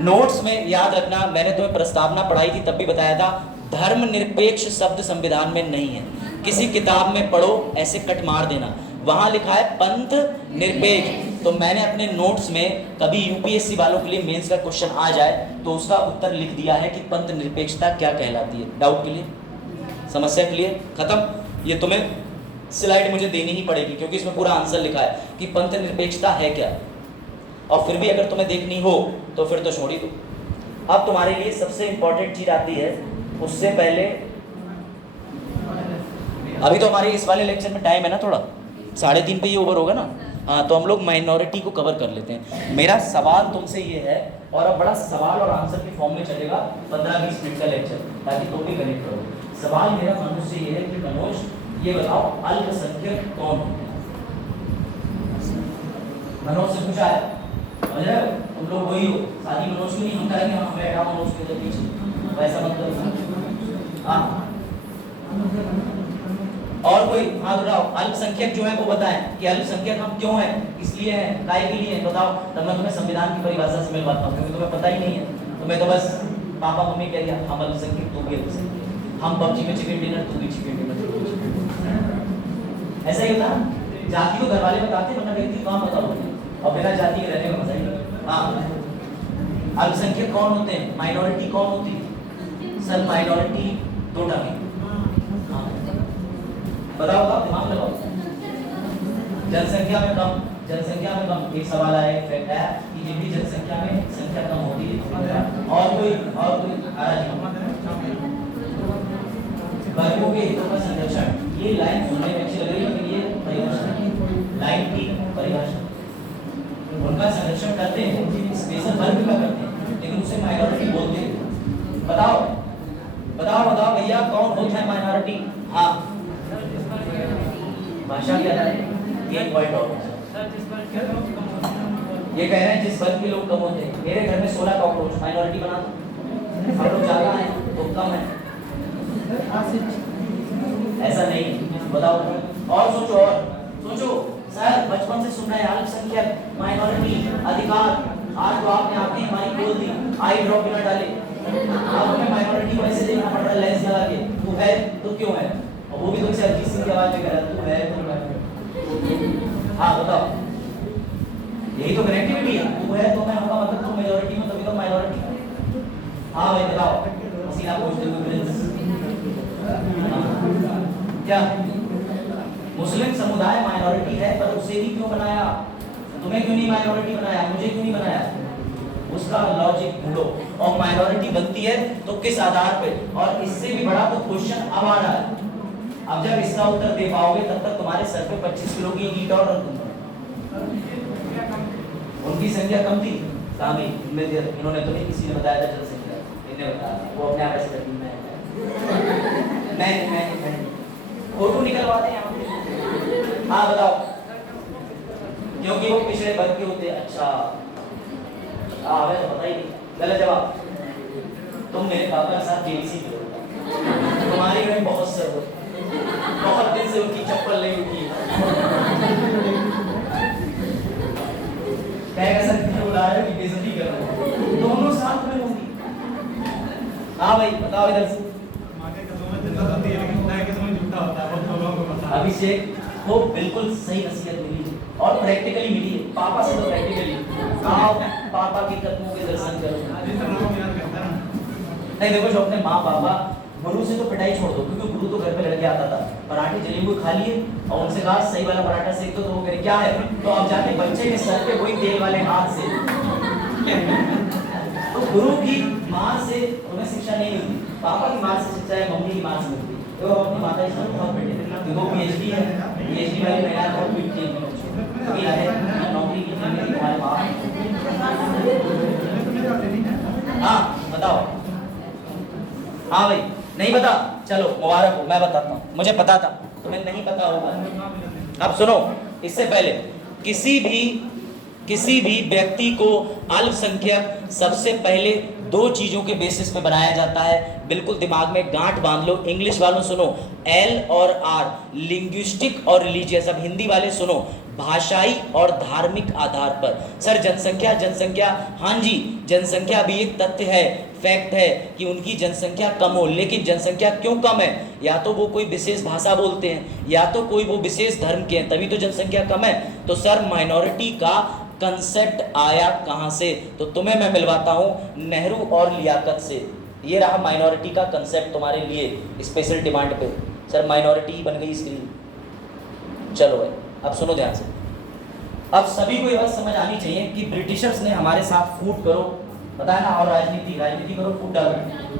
नोट्स में याद रखना, मैंने तुम्हें प्रस्तावना पढ़ाई थी तब भी बताया था, धर्म निरपेक्ष शब्द संविधान में नहीं है। किसी किताब में पढ़ो, ऐसे कट मार देना, वहां लिखा है पंथ निरपेक्ष। तो मैंने अपने नोट्स में कभी यूपीएससी वालों के लिए मेंस का क्वेश्चन आ जाए तो उसका उत्तर लिख दिया है कि पंथ निरपेक्षता क्या कहलाती है। Doubt clear? समस्या क्लियर? खत्म। ये तुम्हें स्लाइड मुझे देनी ही पड़ेगी क्योंकि इसमें पूरा आंसर लिखा है कि पंथ निरपेक्षता है क्या, और फिर भी अगर तुम्हें देखनी हो तो फिर तो छोड़ ही दो। अब तुम्हारे लिए सबसे इंपॉर्टेंट चीज आती है, उससे पहले अभी तो हमारे इस वाले लेक्चर में टाइम है ना थोड़ा, 3:30 पे ये ओवर होगा ना। हाँ, तो हम लोग माइनॉरिटी को कवर कर लेते हैं। मेरा सवाल तुमसे ये है, और अब बड़ा सवाल और आंसर के फॉर्म में चलेगा 15-20 मिनट का लेक्चर, ताकि तुम भी कनेक्ट करो। सवाल मेरा मनोज से ये है कि मनोज ये बताओ अल्पसंख्यक कौन होते हैं? मनोज से पूछा है, समझ रहे हो? तुम लोग वही हो, शादी मनोज की नहीं हम करेंगे, हम बैठा मनोज के उधर पीछे, वैसा मत करो। हाँ, और कोई हाथ उठाओ। अल्पसंख्यक जो है वो बताएं कि अल्पसंख्यक हम क्यों हैं, इसलिए हैं, काय के लिए हैं, बताओ। तब मैं तुम्हें संविधान की परिभाषा से मिलवाता हूँ, क्योंकि तुम्हें पता ही नहीं है। तुम्हें तो बस पापा मम्मी कह दिया हम अल्पसंख्यक, तू भी अल्पसंख्यक, हम पबजी में चिकन डिनर, तू भी चिकन डिनर। ऐसा ही होता है। जाति को घर वाले बताते हैं, वरना व्यक्ति कहाँ बताओगे, और बिना जाति के रहने का मजा ही। हाँ, अल्पसंख्यक कौन होते हैं, माइनॉरिटी कौन होती है? सर माइनॉरिटी 2 ढंग, बताओ बताओ, दिमाग लगाओ। जनसंख्या में कम, जनसंख्या में कम, एक सवाल आया, एक फैक्ट है कि जितनी जनसंख्या में संख्या कम होती है। और कोई वर्गों के हितों का संरक्षण। ये लाइन सुनने में अच्छी लग रही है, लेकिन ये परिभाषा लाइन की परिभाषा, उनका संरक्षण करते हैं, स्पेशल वर्ग का करते हैं, लेकिन उसे माइनॉरिटी बोलते हैं। बताओ बताओ बताओ भैया, कौन होता है माइनॉरिटी? हाँ, भाषा क्या है? ये पॉइंट और ये कह रहे हैं जिस वर्ग के लोग कम होते हैं। मेरे घर में 16 कॉकरोच, माइनॉरिटी बना दो। हम लोग ज्यादा हैं तो कम है, ऐसा नहीं। बताओ और सोचो, और सोचो सर, बचपन से सुन रहे हैं अल्पसंख्यक, माइनॉरिटी, अधिकार। आज तो आपने आपने हमारी खोल दी, आई ड्रॉप बिना डाले। अब हमें माइनॉरिटी को ऐसे देखना पड़ रहा है, लेंस लगा के, तू है तो क्यों है, और वो भी तुमसे अजीत सिंह की आवाज में कह रहा है तू है तुम है। हाँ बताओ, यही तो कनेक्टिविटी है। तू है तो मैं होगा, मतलब तुम मेजॉरिटी में, तभी तो माइनॉरिटी। हाँ भाई बताओ, पसीना पूछते हुए प्रिंस क्या मुस्लिम समुदाय माइनॉरिटी है, पर उसे ही क्यों बनाया? तुम्हें क्यों नहीं माइनॉरिटी बनाया, मुझे क्यों नहीं बनाया? उसका लॉजिक ढूंढो। और माइनॉरिटी बनती है तो किस आधार पे? और इससे भी बड़ा तो क्वेश्चन अब आ रहा है। अब जब इसका उत्तर दे पाओगे तब तक तुम्हारे सर पे 25 किलो की ईंट और रख दूंगा। उनकी संख्या कम थी, इन्होंने तो नहीं, किसी ने बताया था जनसंख्या, इन्होंने बताया, वो अपने आप ऐसे करती मैं फोटो निकलवाते हैं। हाँ बताओ, क्योंकि वो पिछड़े वर्ग के होते। अच्छा हमें तो पता ही नहीं। गलत जवाब। तुम मेरे पापा के साथ जेबीसी पे हो, तुम्हारी में बहुत सर, बहुत दिन से उनकी चप्पल नहीं उठी। कहेगा सर कितने बुला रहे हो कि बेइज्जती कर रहे हो, दोनों साथ में होंगी। हाँ भाई बताओ इधर से। अभिषेक को बिल्कुल सही नसीहत मिली और प्रैक्टिकली मिली है, पापा से तो प्रैक्टिकली। आओ पापा के कदमों के दर्शन करो। नहीं देखो, जो अपने माँ पापा, गुरु से तो पिटाई छोड़ दो, क्योंकि गुरु तो घर पे लड़के आता था, पराठे जले हुए खा लिए और उनसे कहा सही वाला पराठा सेक दो, तो वो कह रहे क्या है, तो अब जाके बच्चे के सर पे वही तेल वाले हाथ से। तो गुरु की माँ से उन्हें शिक्षा नहीं मिलती, पापा की माँ से शिक्षा है, मम्मी की माँ से मिलती। तो अपनी माता जी से बहुत बेटे, देखो पीएचडी है, पीएचडी वाली महिला बहुत पिटती है, क्योंकि है नौकरी की मेरी तुम्हारे माँ। हाँ बताओ। हाँ भाई नहीं पता, चलो मुबारक हो, मैं बताता हूँ, मुझे पता था तुम्हें नहीं पता होगा। अब सुनो, इससे पहले किसी भी व्यक्ति को अल्पसंख्यक सबसे पहले दो चीजों के बेसिस पे बनाया जाता है, बिल्कुल दिमाग में गांठ बांध लो। इंग्लिश वालों सुनो, एल और आर, लिंग्विस्टिक और रिलीजियस। अब हिंदी वाले सुनो, भाषाई और धार्मिक आधार पर। सर जनसंख्या, हाँ जी, जनसंख्या भी एक तथ्य है, फैक्ट है कि उनकी जनसंख्या कम हो, लेकिन जनसंख्या क्यों कम है? या तो वो कोई विशेष भाषा बोलते हैं, या तो कोई वो विशेष धर्म के हैं, तभी तो जनसंख्या कम है। तो सर माइनॉरिटी का कंसेप्ट आया कहां से? तो तुम्हें मैं मिलवाता हूं नेहरू और लियाकत से। ये रहा माइनॉरिटी का कंसेप्ट तुम्हारे लिए स्पेशल डिमांड पे। सर माइनॉरिटी बन गई इसके लिए। चलो भाई अब सुनो ध्यान से। अब सभी को ये बात समझ आनी चाहिए कि ब्रिटिशर्स ने हमारे साथ फूट करो बताया ना, और राजनीति करो फूट डालो,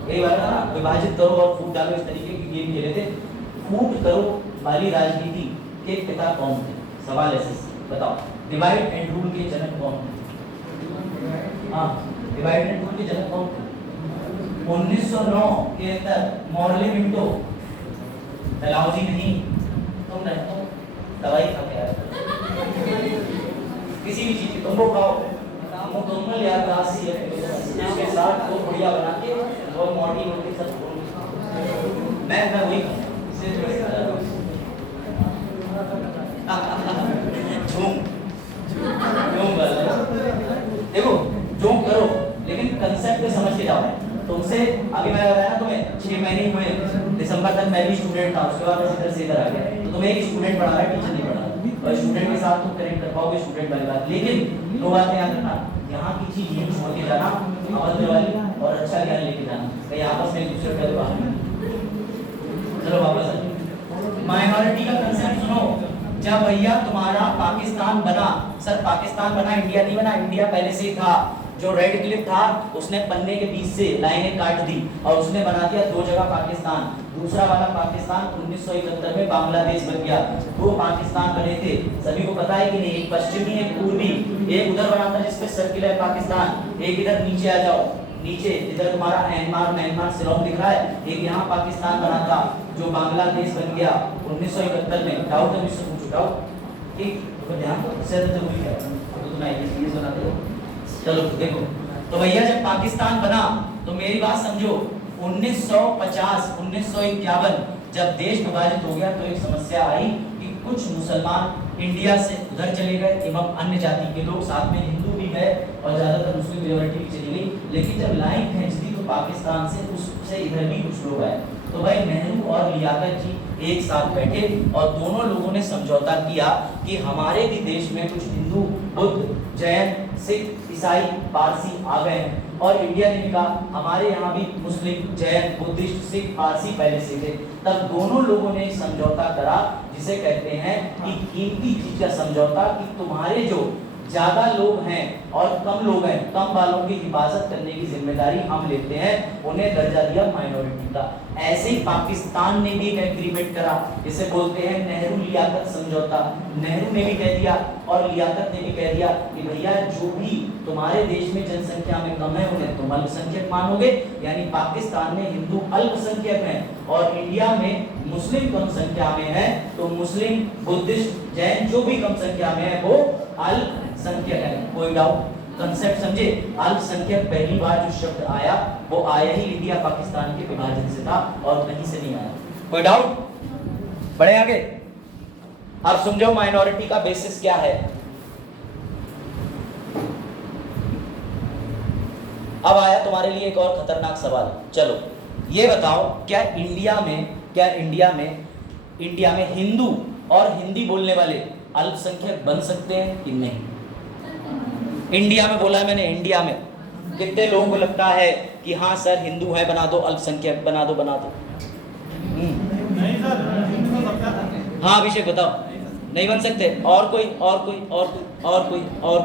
यही बात है ना, विभाजित करो और फूट डालो, इस तरीके की गेम खेले थे। फूट करो वाली राजनीति के पिता कौन थे? सवाल ऐसे बताओ। डिवाइड एंड रूल के जनक कौन थे? हाँ, डिवाइड एंड रूल के जनक कौन थे? 1909 के अंदर मॉर्ले मिंटो। डलहौजी नहीं, तुम नहीं, दवाई खा के आए किसी भी चीज की, तुमको खाओ मुकम्मल याददाश्त है, इसके साथ दो बढ़िया बना के और मोटी रोटी सब मैं वही देखो जो करो, लेकिन कंसेप्ट पे समझ के जाओ। तुमसे अभी मैं बताया ना, तुम्हें 6 महीने ही हुए, दिसंबर तक मैं भी स्टूडेंट था, उसके बाद इधर से इधर आ गया। तो तुम्हें एक स्टूडेंट पढ़ा रहा है, टीचर नहीं पढ़ा रहा, और स्टूडेंट के साथ तुम कनेक्ट कर पाओगे स्टूडेंट वाली बात। लेकिन दो बातें याद रखना, यहाँ की चीज ये छोड़ के जाना अभद्र वाली, और अच्छा ज्ञान लेके जाना, कहीं आपस में एक दूसरे पे बात नहीं। चलो वापस माइनॉरिटी का कंसेप्ट सुनो। जब भैया तुम्हारा पाकिस्तान बना, सर पाकिस्तान बना, इंडिया नहीं बना, इंडिया पहले से ही था। जो रेड क्लिफ था उसने पन्ने के बीच से लाइनें काट दी और उसने बना दिया दो जगह पाकिस्तान। दूसरा वाला पाकिस्तान 1971 में बांग्लादेश बन गया। दो पाकिस्तान बने थे, सभी को पता है कि नहीं? एक पश्चिमी एक पूर्वी। एक उधर बना था जिसपे सर्किल है पाकिस्तान, एक इधर नीचे आ जाओ, नीचे इधर तुम्हारा म्यांमार शिलोंग दिख रहा है। एक यहाँ पाकिस्तान बना था जो बांग्लादेश बन गया 1971 में। डाउट है मुझसे पूछो, डाउट ठीक तो ध्यान दो, इससे जरूरी है तो तुम्हें ये बनाते हो। चलो देखो, तो भैया जब पाकिस्तान बना तो मेरी बात समझो, 1950 1951 जब देश विभाजित हो गया तो एक समस्या आई कि कुछ मुसलमान इंडिया से उधर चले गए एवं अन्य जाति के लोग, साथ में हिंदू भी गए और ज्यादातर मुस्लिम मेजॉरिटी भी चली गई। लेकिन जब लाइन खींच दी तो पाकिस्तान से उससे इधर भी कुछ लोग आए। तो भाई नेहरू और लियाकत जी एक साथ बैठे और दोनों लोगों ने समझौता किया कि हमारे भी देश में कुछ हिंदू, बुद्ध, जैन, सिख, ईसाई, पारसी आ गए हैं और इंडिया ने कहा हमारे यहाँ भी मुस्लिम, जैन, बुद्धिस्ट, सिख, पारसी पहले से थे। तब दोनों लोगों ने समझौता करा जिसे कहते हैं कि कीमती चीज का समझौता, कि तुम्हारे जो ज्यादा लोग हैं और कम लोग हैं, कम वालों की हिफाजत करने की जिम्मेदारी हम लेते हैं, उन्हें दर्जा दिया माइनॉरिटी का। ऐसे ही पाकिस्तान ने भी एक एग्रीमेंट करा, इसे बोलते हैं नेहरू लियाकत समझौता। नेहरू ने भी कह दिया और लियाकत ने भी कह दिया कि भैया जो भी तुम्हारे देश में जनसंख्या में कम है उन्हें तुम अल्पसंख्यक मानोगे, यानी पाकिस्तान में हिंदू अल्पसंख्यक हैं और इंडिया में मुस्लिम कम संख्या में है, तो मुस्लिम, बुद्धिस्ट, जैन जो भी कम संख्या में है वो अल्पसंख्यक है। कोई डाउट? कंसेप्ट समझे? अल्पसंख्यक पहली बार जो शब्द आया वो आया ही इंडिया पाकिस्तान के विभाजन से था और कहीं से नहीं आया। कोई डाउट? बढ़े आगे। अब समझो माइनॉरिटी का बेसिस क्या है। अब आया तुम्हारे लिए एक और खतरनाक सवाल। चलो ये बताओ, क्या इंडिया में हिंदू और हिंदी बोलने वाले अल्पसंख्यक बन सकते हैं कि नहीं? इंडिया में बोला है मैंने, इंडिया में कितने लोगों को लगता है कि हाँ सर हिंदू है, बना दो अल्पसंख्यक, बना दो। नहीं सर, हिंदू तो सबका था। हाँ अभिषेक बताओ, नहीं बन सकते? और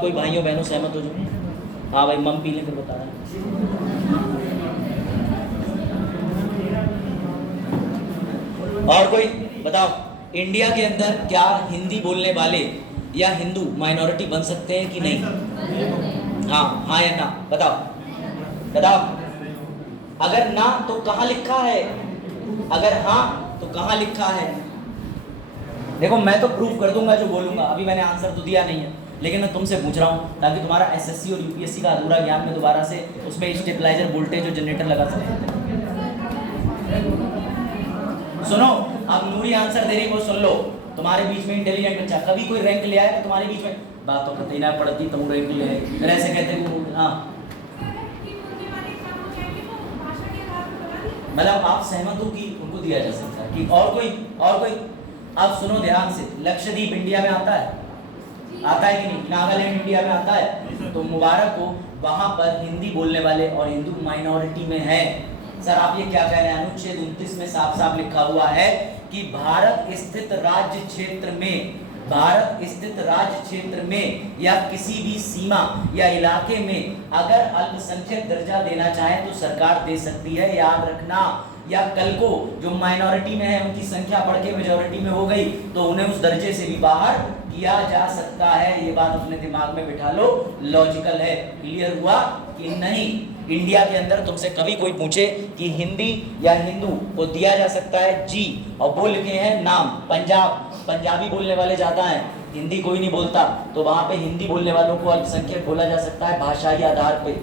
कोई भाइयों बहनों सहमत हो जो? हाँ भाई मम पी ले फिर बता रहा। और कोई बताओ, इंडिया के अंदर क्या हिंदी बोलने वाले या हिंदू माइनॉरिटी बन सकते हैं कि नहीं? हाँ या ना बताओ। अगर ना तो कहाँ लिखा है, अगर हाँ तो कहाँ लिखा है? देखो मैं तो प्रूफ कर दूंगा जो बोलूंगा, अभी मैंने आंसर तो दिया नहीं है, लेकिन मैं तुमसे पूछ रहा हूँ ताकि तुम्हारा एसएससी और यूपीएससी का अधूरा ज्ञान में दोबारा से उसमें स्टेबलाइजर, वोल्टेज और जनरेटर लगा सकते। सुनो, अब नूरी आंसर दे रही वो सुन लो। तुम्हारे बीच में इंटेलिजेंट बच्चा कभी कोई रैंक ले आया तुम्हारे बीच में? बात तो करते ही ना पड़ती तुम रैंक ले आए, फिर ऐसे कहते हैं हाँ। मतलब आप सहमत हो कि उनको दिया जा सकता है कि और कोई? अब सुनो ध्यान से, लक्षद्वीप इंडिया में आता है कि नहीं? नागालैंड इंडिया में आता है। तो मुबारक हो, वहां पर हिंदी बोलने वाले और हिंदू माइनॉरिटी में है। सर आप ये क्या कह रहे हैं? अनुच्छेद 29 में साफ साफ लिखा हुआ है कि भारत स्थित राज्य क्षेत्र में या किसी भी सीमा या इलाके में अगर अल्पसंख्यक दर्जा देना चाहे तो सरकार दे सकती है। याद रखना, या कल को जो माइनॉरिटी में है उनकी संख्या बढ़ के मेजॉरिटी में हो गई तो उन्हें उस दर्जे से भी बाहर किया जा सकता है। ये बात अपने दिमाग में बिठा लो, लॉजिकल है। क्लियर हुआ कि नहीं? इंडिया के अंदर तुमसे कभी कोई पूछे कि हिंदी या हिंदू को दिया जा सकता है जी, और वो लिखे हैं नाम पंजाबी बोलने वाले ज्यादा हैं, हिंदी कोई नहीं बोलता, तो वहां पे हिंदी बोलने वालों को अल्पसंख्यक बोला जा सकता है भाषाई आधार पे।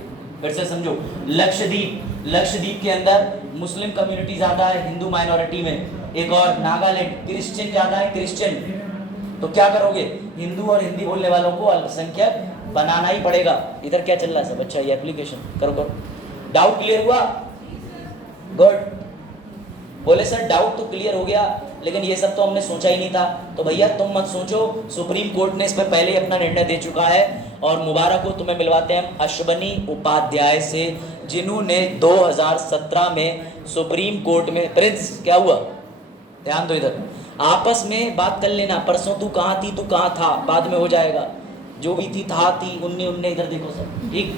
फिर से समझो, लक्षद्वीप के अंदर मुस्लिम कम्युनिटी ज्यादा है हिंदू माइनॉरिटी में। एक और नागालैंड क्रिश्चियन ज्यादा है, क्रिश्चियन। तो क्या करोगे? हिंदू और हिंदी बोलने वालों को अल्पसंख्यक बनाना ही पड़ेगा। इधर क्या चल रहा है सब? अच्छा ये एप्लीकेशन करो। डाउट क्लियर हुआ? गुड। बोले सर डाउट तो क्लियर हो गया, लेकिन ये सब तो हमने सोचा ही नहीं था। तो भैया तुम मत सोचो, सुप्रीम कोर्ट ने इस पर पहले अपना निर्णय दे चुका है। और मुबारक हो, तुम्हें मिलवाते हैं अश्वनी उपाध्याय से, जिन्होंने 2017 में सुप्रीम कोर्ट में, प्रिंस क्या हुआ ध्यान दो इधर, आपस में बात कर लेना, परसों तू कहाँ थी, तू कहाँ था, बाद में हो जाएगा, जो भी थी था थी, उनने उनने इधर देखो सब ठीक।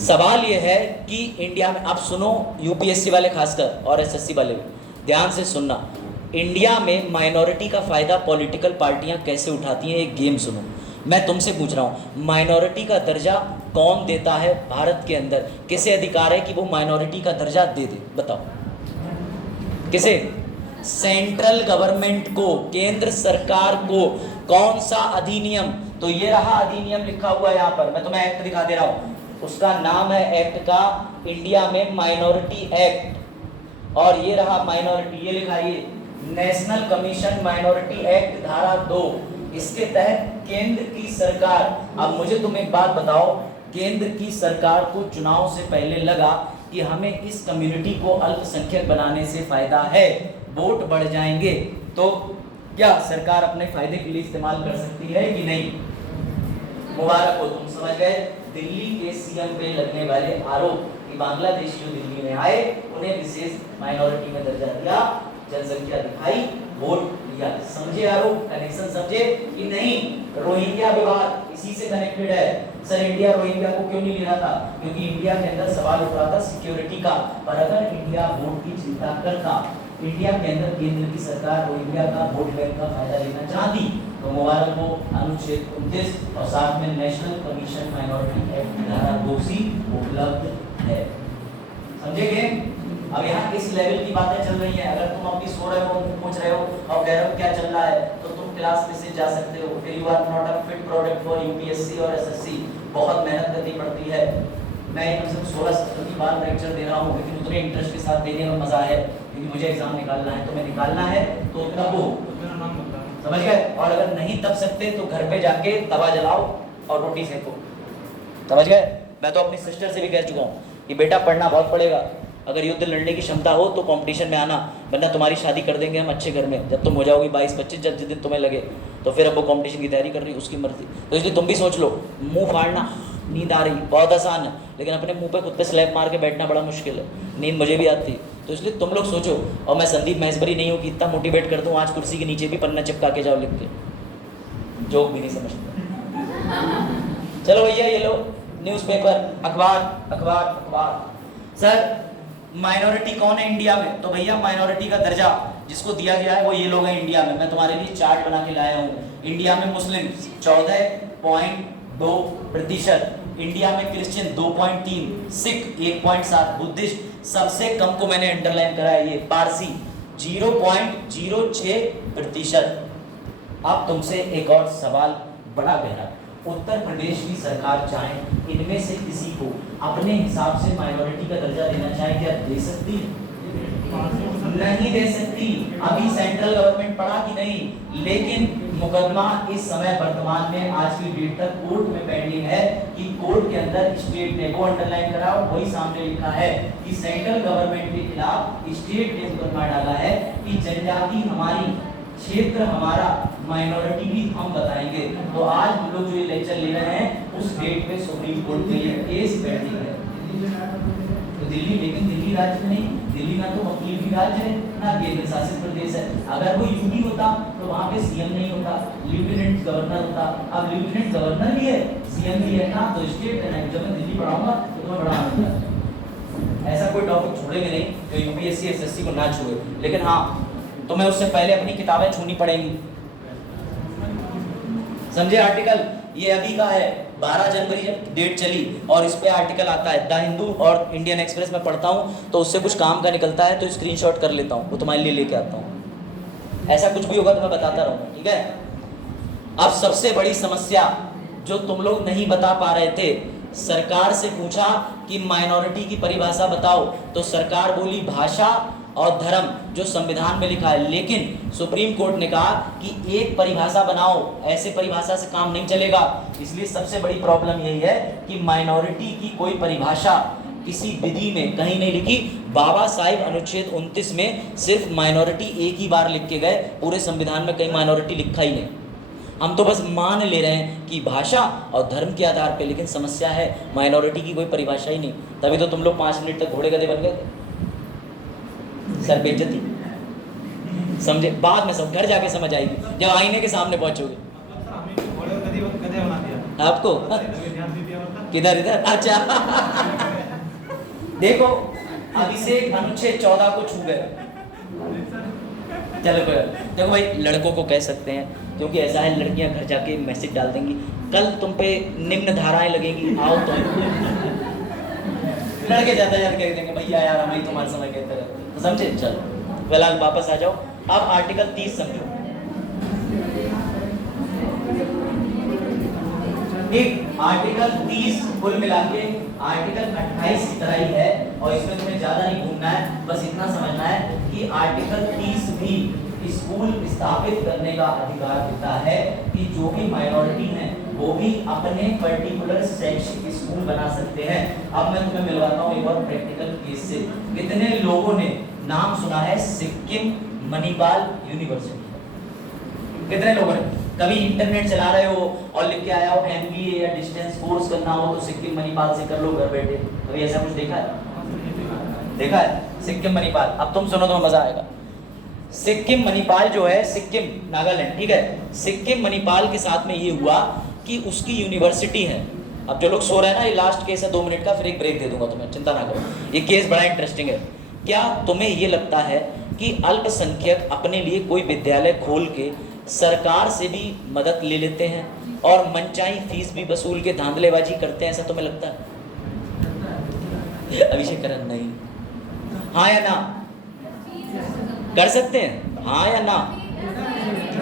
सवाल ये है कि इंडिया में, आप सुनो यूपीएससी वाले खासकर और एसएससी वाले भी ध्यान से सुनना, इंडिया में माइनॉरिटी का फ़ायदा पॉलिटिकल पार्टियां कैसे उठाती हैं, एक गेम सुनो। मैं तुमसे पूछ रहा हूँ, माइनॉरिटी का दर्जा कौन देता है भारत के अंदर, किसे अधिकार है कि वो माइनॉरिटी का दर्जा दे दे, बताओ किसे? सेंट्रल गवर्नमेंट को, केंद्र सरकार को। कौन सा अधिनियम? तो ये रहा अधिनियम लिखा हुआ है यहाँ पर, मैं तुम्हें एक्ट दिखा दे रहा हूँ, उसका नाम है एक्ट का इंडिया में माइनॉरिटी एक्ट, और ये रहा माइनॉरिटी, ये लिखा है नेशनल कमीशन माइनॉरिटी एक्ट धारा 2। इसके तहत केंद्र की सरकार, अब मुझे तुम एक बात बताओ, केंद्र की सरकार को चुनाव से पहले लगा कि हमें इस कम्युनिटी को अल्पसंख्यक बनाने से फायदा है, वोट बढ़ जाएंगे, तो क्या सरकार अपने फायदे के लिए इस्तेमाल कर सकती है कि नहीं? मुबारक हो, तुम समझ गए। दिल्ली के सीएम पे लगने वाले आरोप कि बांग्लादेशी जो दिल्ली में आए उन्हें विशेष माइनॉरिटी में दर्जा दिया, जनसंख्या दिखाई, वोट लिया, समझे आरोप, कनेक्शन समझे कि नहीं? रोहिंग्या विवाद इसी से कनेक्टेड है। सर इंडिया रोहिंग्या को क्यों नहीं ले रहा था? क्योंकि इंडिया के अंदर सवाल उठ रहा था सिक्योरिटी का, पर अगर इंडिया वोट की चिंता करता, इंडिया के अंदर केंद्र की सरकार रोहिंग्या का वोट बैंक का फायदा लेना चाहती, तो मुबारक हो, अनुच्छेद 29 और साथ में नेशनल कमीशन माइनॉरिटी एक्ट धारा 2C उपलब्ध है, समझेंगे? अब यहाँ इस लेवल की बातें चल रही हैं, अगर तुम अपनी सो रहे हो, पूछ रहे हो और कह रहे हो क्या चल रहा है, तो तुम क्लास में से जा सकते हो, फिर you are not a fit product for UPSC और एसएससी, बहुत मेहनत करनी पड़ती है। मैं कम से कम 16-17 बार लेक्चर दे रहा हूँ, लेकिन उतने इंटरेस्ट के साथ देने में मजा है, क्योंकि मुझे एग्जाम निकालना है, तो मैं निकालना है तो तब हो, समझ गए? और अगर नहीं तब सकते तो घर पे जाके तवा जलाओ और रोटी सेको, समझ गए? मैं तो अपनी सिस्टर से भी कह चुका हूँ कि बेटा पढ़ना बहुत पड़ेगा, अगर युद्ध लड़ने की क्षमता हो तो कंपटीशन में आना, वरना तुम्हारी शादी कर देंगे हम अच्छे घर में, जब तुम हो जाओगी 22-25, जब जिस दिन तुम्हें लगे, तो फिर अब वो कंपटीशन की तैयारी कर रही, उसकी मर्जी। तो इसलिए तुम भी सोच लो, मुंह फाड़ना, नींद आ रही, बहुत आसान है, लेकिन अपने मुंह पे खुद पे स्लैब मार के बैठना बड़ा मुश्किल है, नींद मुझे भी आती है, तो इसलिए तुम लोग सोचो। और मैं संदीप महेश्वरी नहीं हूँ कि इतना मोटिवेट कर दूँ, आज कुर्सी के नीचे भी पन्ना चिपका के जाओ लिख के, जोक भी नहीं समझते। चलो भैया ये लो न्यूज़पेपर, अखबार अखबार अखबार। सर माइनॉरिटी कौन है इंडिया में? तो भैया माइनॉरिटी का दर्जा जिसको दिया गया है वो ये लोग हैं इंडिया में। मैं तुम्हारे लिए चार्ट बना के लाया हूँ। इंडिया में मुस्लिम 14.2%, इंडिया में क्रिश्चियन 2.3, सिख 1.7, बुद्धिस्ट सबसे कम को मैंने अंडरलाइन करा है, ये पारसी 0.06%। अब तुमसे एक और सवाल बड़ा गहरा, उत्तर प्रदेश की सरकार चाहे इनमें से किसी को अपने हिसाब से माइनॉरिटी का दर्जा देना चाहे, क्या दे सकती है? नहीं दे सकती। अभी सेंट्रल गवर्नमेंट पड़ा कि नहीं, लेकिन मुकदमा इस समय वर्तमान में आज की डेट तक कोर्ट में पेंडिंग है कि कोर्ट के अंदर स्टेट ने वो अंडरलाइन करा और वही सामने लिखा है कि सेंट्रल गवर्नमेंट के खिलाफ स्टेट ने मुकदमा डाला है कि जनजाति हमारी, क्षेत्र हमारा, माइनॉरिटी भी हम बताएंगे। तो आज हम लोग जो ये लेक्चर ले रहे हैं उस डेट पे सुप्रीम कोर्ट में ये केस पेंडिंग है। तो दिल्ली, लेकिन दिल्ली राज्य में नहीं, दिल्ली ना तो वकील राज्य है ना केंद्र शासित प्रदेश है। अगर वो यूपी होता तो वहाँ पे सीएम नहीं होता, लेफ्टिनेंट गवर्नर होता। अब लेफ्टिनेंट गवर्नर भी है, सीएम भी है ना, तो स्टेट है ना। जब मैं दिल्ली पढ़ाऊंगा तो तुम्हें बड़ा आनंद आएगा। ऐसा कोई टॉपिक छोड़ेंगे नहीं जो यूपीएससी एसएससी को ना छुए, लेकिन हाँ तुम्हें उससे पहले अपनी किताबें छूनी पड़ेंगी, समझे? आर्टिकल ये अभी का है, 12 जनवरी जब डेट चली और इस पे आर्टिकल आता है। द हिंदू और इंडियन एक्सप्रेस में पढ़ता हूँ तो उससे कुछ काम का निकलता है, तो स्क्रीनशॉट कर लेता हूँ, वो तुम्हारे लिए लेके आता हूँ। ऐसा कुछ भी होगा तो मैं बताता रहूँगा, ठीक है? अब सबसे बड़ी समस्या जो तुम लोग नहीं बता पा रहे थे, सरकार से पूछा कि माइनॉरिटी की परिभाषा बताओ, तो सरकार बोली भाषा और धर्म जो संविधान में लिखा है, लेकिन सुप्रीम कोर्ट ने कहा कि एक परिभाषा बनाओ, ऐसे परिभाषा से काम नहीं चलेगा। इसलिए सबसे बड़ी प्रॉब्लम यही है कि माइनॉरिटी की कोई परिभाषा किसी विधि में कहीं नहीं लिखी। बाबा साहिब अनुच्छेद 29 में सिर्फ माइनॉरिटी एक ही बार लिख के गए, पूरे संविधान में कहीं माइनॉरिटी लिखा ही नहीं। हम तो बस मान ले रहे हैं कि भाषा और धर्म के आधार पे, लेकिन समस्या है माइनॉरिटी की कोई परिभाषा ही नहीं। तभी तो तुम लोग 5 मिनट तक घोड़े गधे बन गए, सर बेइज्जती। समझे? बाद में सब घर जाके समझ आएगी जब आईने के सामने पहुंचोगे। मतलब सर हमें तो घोड़े को गधे बना दिया आपको कभी ध्यान नहीं दिया मतलब किधर इधर? अच्छा देखो अभिषेक अनुच्छेद 14 को छू गए। चलो कोई देखो भाई, लड़कों को कह सकते हैं क्योंकि ऐसा है, लड़कियां घर जाके मैसेज डाल देंगी, कल तुम पे निम्न धाराएं लगेगी, आओ तो। लड़के जाते जाते कह देंगे भैया यार हम ही तुम्हारे समय कहते रहते हैं, तो समझे? चलो फिलहाल वापस आ जाओ। अब आर्टिकल 30 समझो। एक आर्टिकल 30 कुल मिला के आर्टिकल 28 की तरह ही है, और इसमें तुम्हें ज्यादा नहीं घूमना है, बस इतना समझना है कि आर्टिकल 30 भी स्कूल स्थापित करने का अधिकार देता है कि जो भी माइनॉरिटी हैं वो भी अपने पर्टिकुलर शैक्षिक स्कूल बना सकते हैं। अब मैं तुम्हें मिलवाता हूँ एक और प्रैक्टिकल केस से। कितने लोगों ने नाम सुना है सिक्किम मणिपाल यूनिवर्सिटी? कितने लोगों ने कभी इंटरनेट चला रहे हो और लिख के आया हो MBA या डिस्टेंस कोर्स करना हो तो सिक्किम मणिपाल से कर लो घर बैठे? कभी ऐसा कुछ देखा है? देखा है सिक्किम मणिपाल? अब तुम सुनो तो मजा आएगा। सिक्किम मणिपाल जो है, सिक्किम नागालैंड, ठीक है, सिक्किम मणिपाल के साथ में ये हुआ कि उसकी यूनिवर्सिटी है। अब जो लोग सो रहे हैं ना, ये लास्ट केस है 2 मिनट का, फिर एक ब्रेक दे दूंगा तुम्हें, चिंता ना करो, ये केस बड़ा इंटरेस्टिंग है। क्या तुम्हें ये लगता है कि अल्पसंख्यक अपने लिए कोई विद्यालय खोल के सरकार से भी मदद ले लेते हैं और मनचाही फीस भी वसूल के धांधलेबाजी करते हैं, ऐसा तुम्हें लगता है? अभिषेक करण नहीं, हाँ या ना? कर सकते हैं हाँ या ना?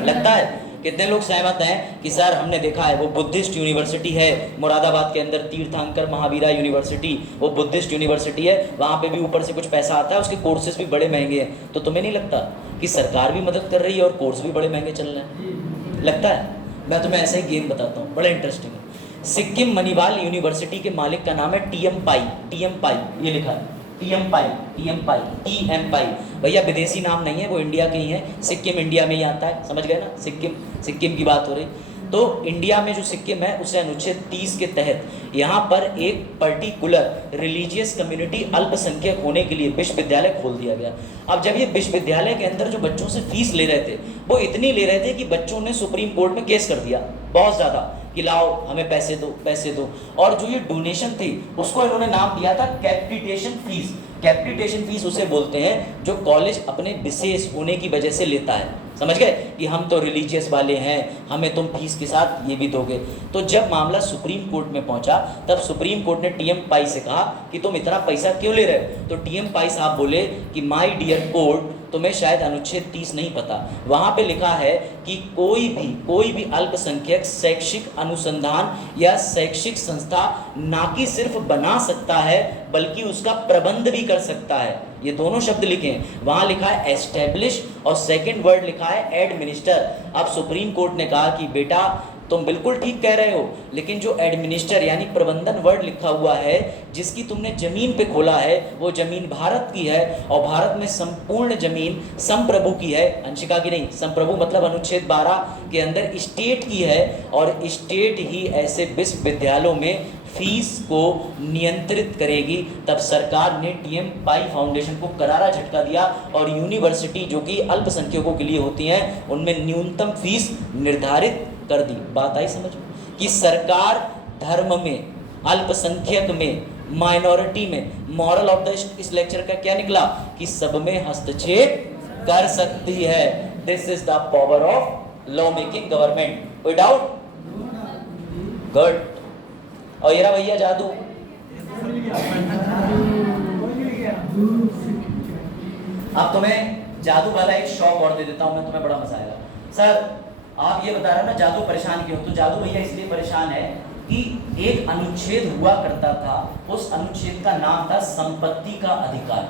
लगता है? कितने लोग सहमत हैं कि सर हमने देखा है वो बुद्धिस्ट यूनिवर्सिटी है मुरादाबाद के अंदर, तीर्थंकर महावीरा यूनिवर्सिटी, वो बुद्धिस्ट यूनिवर्सिटी है, वहाँ पे भी ऊपर से कुछ पैसा आता है, उसके कोर्सेज भी बड़े महंगे हैं। तो तुम्हें नहीं लगता कि सरकार भी मदद कर रही है और कोर्स भी बड़े महंगे चल रहे हैं? लगता है? मैं तुम्हें ऐसा ही गेम बताता हूँ, बड़ा इंटरेस्टिंग है। सिक्किम मणिपाल यूनिवर्सिटी के मालिक का नाम है TM पाई, ये लिखा है TM पाई। भैया विदेशी नाम नहीं है, वो इंडिया के ही है, सिक्किम इंडिया में ही आता है, समझ गए ना? सिक्किम की बात हो रही। तो इंडिया में जो सिक्किम है उसे अनुच्छेद 30 के तहत यहाँ पर एक पर्टिकुलर रिलीजियस कम्युनिटी अल्पसंख्यक होने के लिए विश्वविद्यालय खोल दिया गया। अब जब ये विश्वविद्यालय के अंदर जो बच्चों से फीस ले रहे थे वो इतनी ले रहे थे कि बच्चों ने सुप्रीम कोर्ट में केस कर दिया बहुत ज़्यादा कि लाओ हमें पैसे दो। और जो ये डोनेशन थी उसको इन्होंने नाम दिया था कैपिटेशन फीस। कैपिटेशन फीस उसे बोलते हैं जो कॉलेज अपने विशेष होने की वजह से लेता है, समझ गए कि हम तो रिलीजियस वाले हैं, हमें तुम फीस के साथ ये भी दोगे। तो जब मामला सुप्रीम कोर्ट में पहुंचा तब सुप्रीम कोर्ट ने TM पाई से कहा कि तुम इतना पैसा क्यों ले रहे हो? तो TM पाई साहब बोले कि माय डियर कोर्ट, तुम्हें शायद अनुच्छेद 30 नहीं पता, वहाँ पे लिखा है कि कोई भी अल्पसंख्यक शैक्षिक अनुसंधान या शैक्षिक संस्था ना कि सिर्फ बना सकता है बल्कि उसका प्रबंध भी कर सकता है। ये दोनों शब्द लिखे हैं, वहाँ लिखा है एस्टेब्लिश और सेकंड वर्ड लिखा है एडमिनिस्टर। अब सुप्रीम कोर्ट ने कहा कि बेटा तुम बिल्कुल ठीक कह रहे हो, लेकिन जो एडमिनिस्टर यानी प्रबंधन वर्ड लिखा हुआ है जिसकी तुमने जमीन पे खोला है वो जमीन भारत की है, और भारत में संपूर्ण जमीन संप्रभु की है, अंशिका की नहीं। संप्रभु मतलब अनुच्छेद 12 के अंदर स्टेट की है, और स्टेट ही ऐसे विश्वविद्यालयों में फीस को नियंत्रित करेगी। तब सरकार ने TM पाई फाउंडेशन को करारा झटका दिया और यूनिवर्सिटी जो कि अल्पसंख्यकों के लिए होती हैं उनमें न्यूनतम फीस निर्धारित कर दी। बात आई समझ में कि सरकार धर्म में, अल्पसंख्यक में, माइनॉरिटी में, मॉरल ऑफ द इस लेक्चर का क्या निकला कि सब में हस्तक्षेप कर सकती है। This is the power of law making government, कोई डाउट? गुड। और ये रहा भैया जादू। अब तुम्हें जादू वाला एक शौक और दे देता हूं मैं, तुम्हें बड़ा मजा आएगा। सर आप ये बता रहे हो ना जादू परेशान क्यों? तो जादू भैया इसलिए परेशान है कि एक अनुच्छेद हुआ करता था, उस अनुच्छेद का नाम था संपत्ति का अधिकार,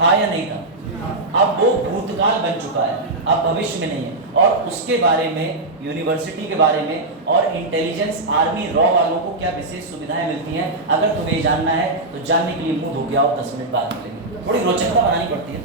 था या नहीं था? अब वो भूतकाल बन चुका है, अब भविष्य में नहीं है। और उसके बारे में, यूनिवर्सिटी के बारे में और इंटेलिजेंस आर्मी रॉ वालों को क्या विशेष सुविधाएं मिलती हैं, अगर तुम्हें जानना है तो जानने के लिए मुंह धो के आओ, 10 मिनट बाद मिलेंगे। थोड़ी रोचकता बनानी पड़ती है।